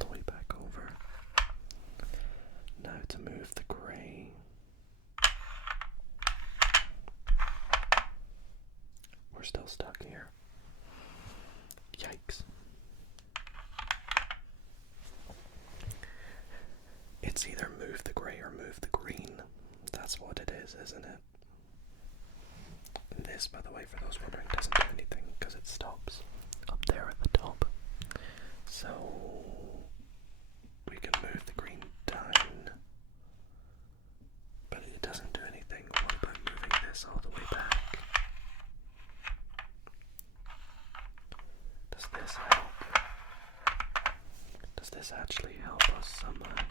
still stuck here. Yikes. It's either move the grey or move the green. That's what it is, isn't it? And this, by the way, for those wondering, doesn't do anything because it stops up there at the top. So we can move the green down, but it doesn't do anything. What about moving this all the way back? Does this help? Does this actually help us somehow?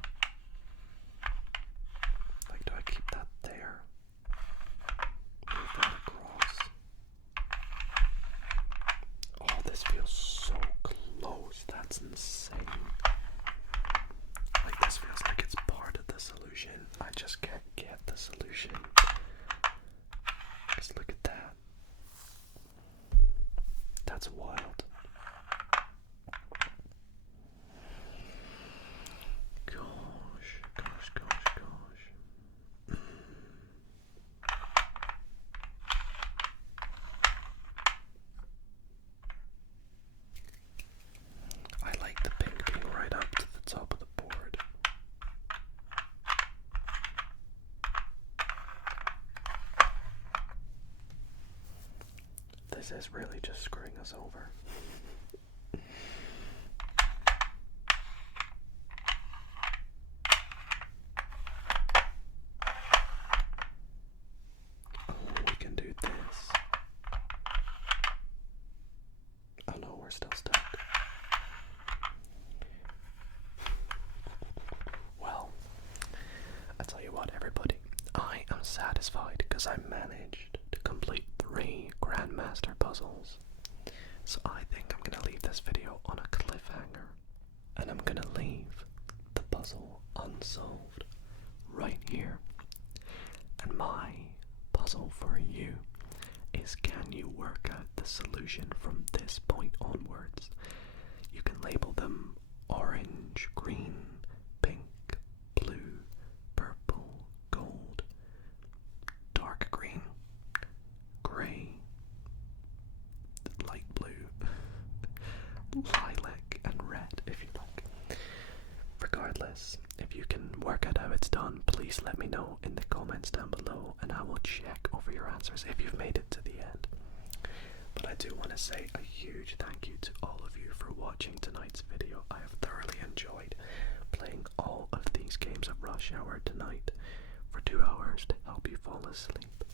Like, do I keep that there? Move that across. Oh, this feels so close. That's insane. Like, this feels like it's part of the solution. I just can't get the solution. Just look at that. That's wild. Gosh. I like the pink being right up to the top of the board. This is really just screwing us over. Oh, we can do this. Oh no, we're still stuck. Well, I tell you what, everybody, I am satisfied because I managed to complete 3 Grandmaster puzzles. So I think I'm gonna leave this video on a cliffhanger, and I'm gonna leave the puzzle unsolved right here. And my puzzle for you is, can you work out the solution from this point onwards? You can label them orange, green, pink, blue, purple, gold, dark green, grey, light blue, lilac, and red, if you like. Regardless, if you can work out how it's done, please let me know in the comments down below, and I will check over your answers if you've made it to the end. But I do want to say a huge thank you to all of you for watching tonight's video. I have thoroughly enjoyed playing all of these games at rush hour tonight for 2 hours to help you fall asleep.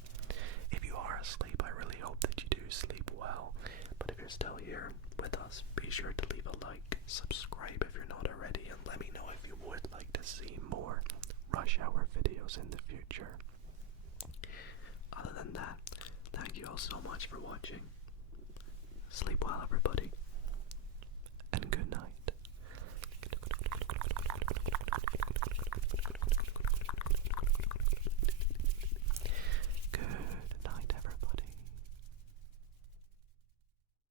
If you are asleep, I really hope that you do sleep well. But if you're still here with us, be sure to leave a like, subscribe if you're not already, and let me know if you would like to see more rush hour videos in the future. Other than that, thank you all so much for watching. Sleep well, everybody.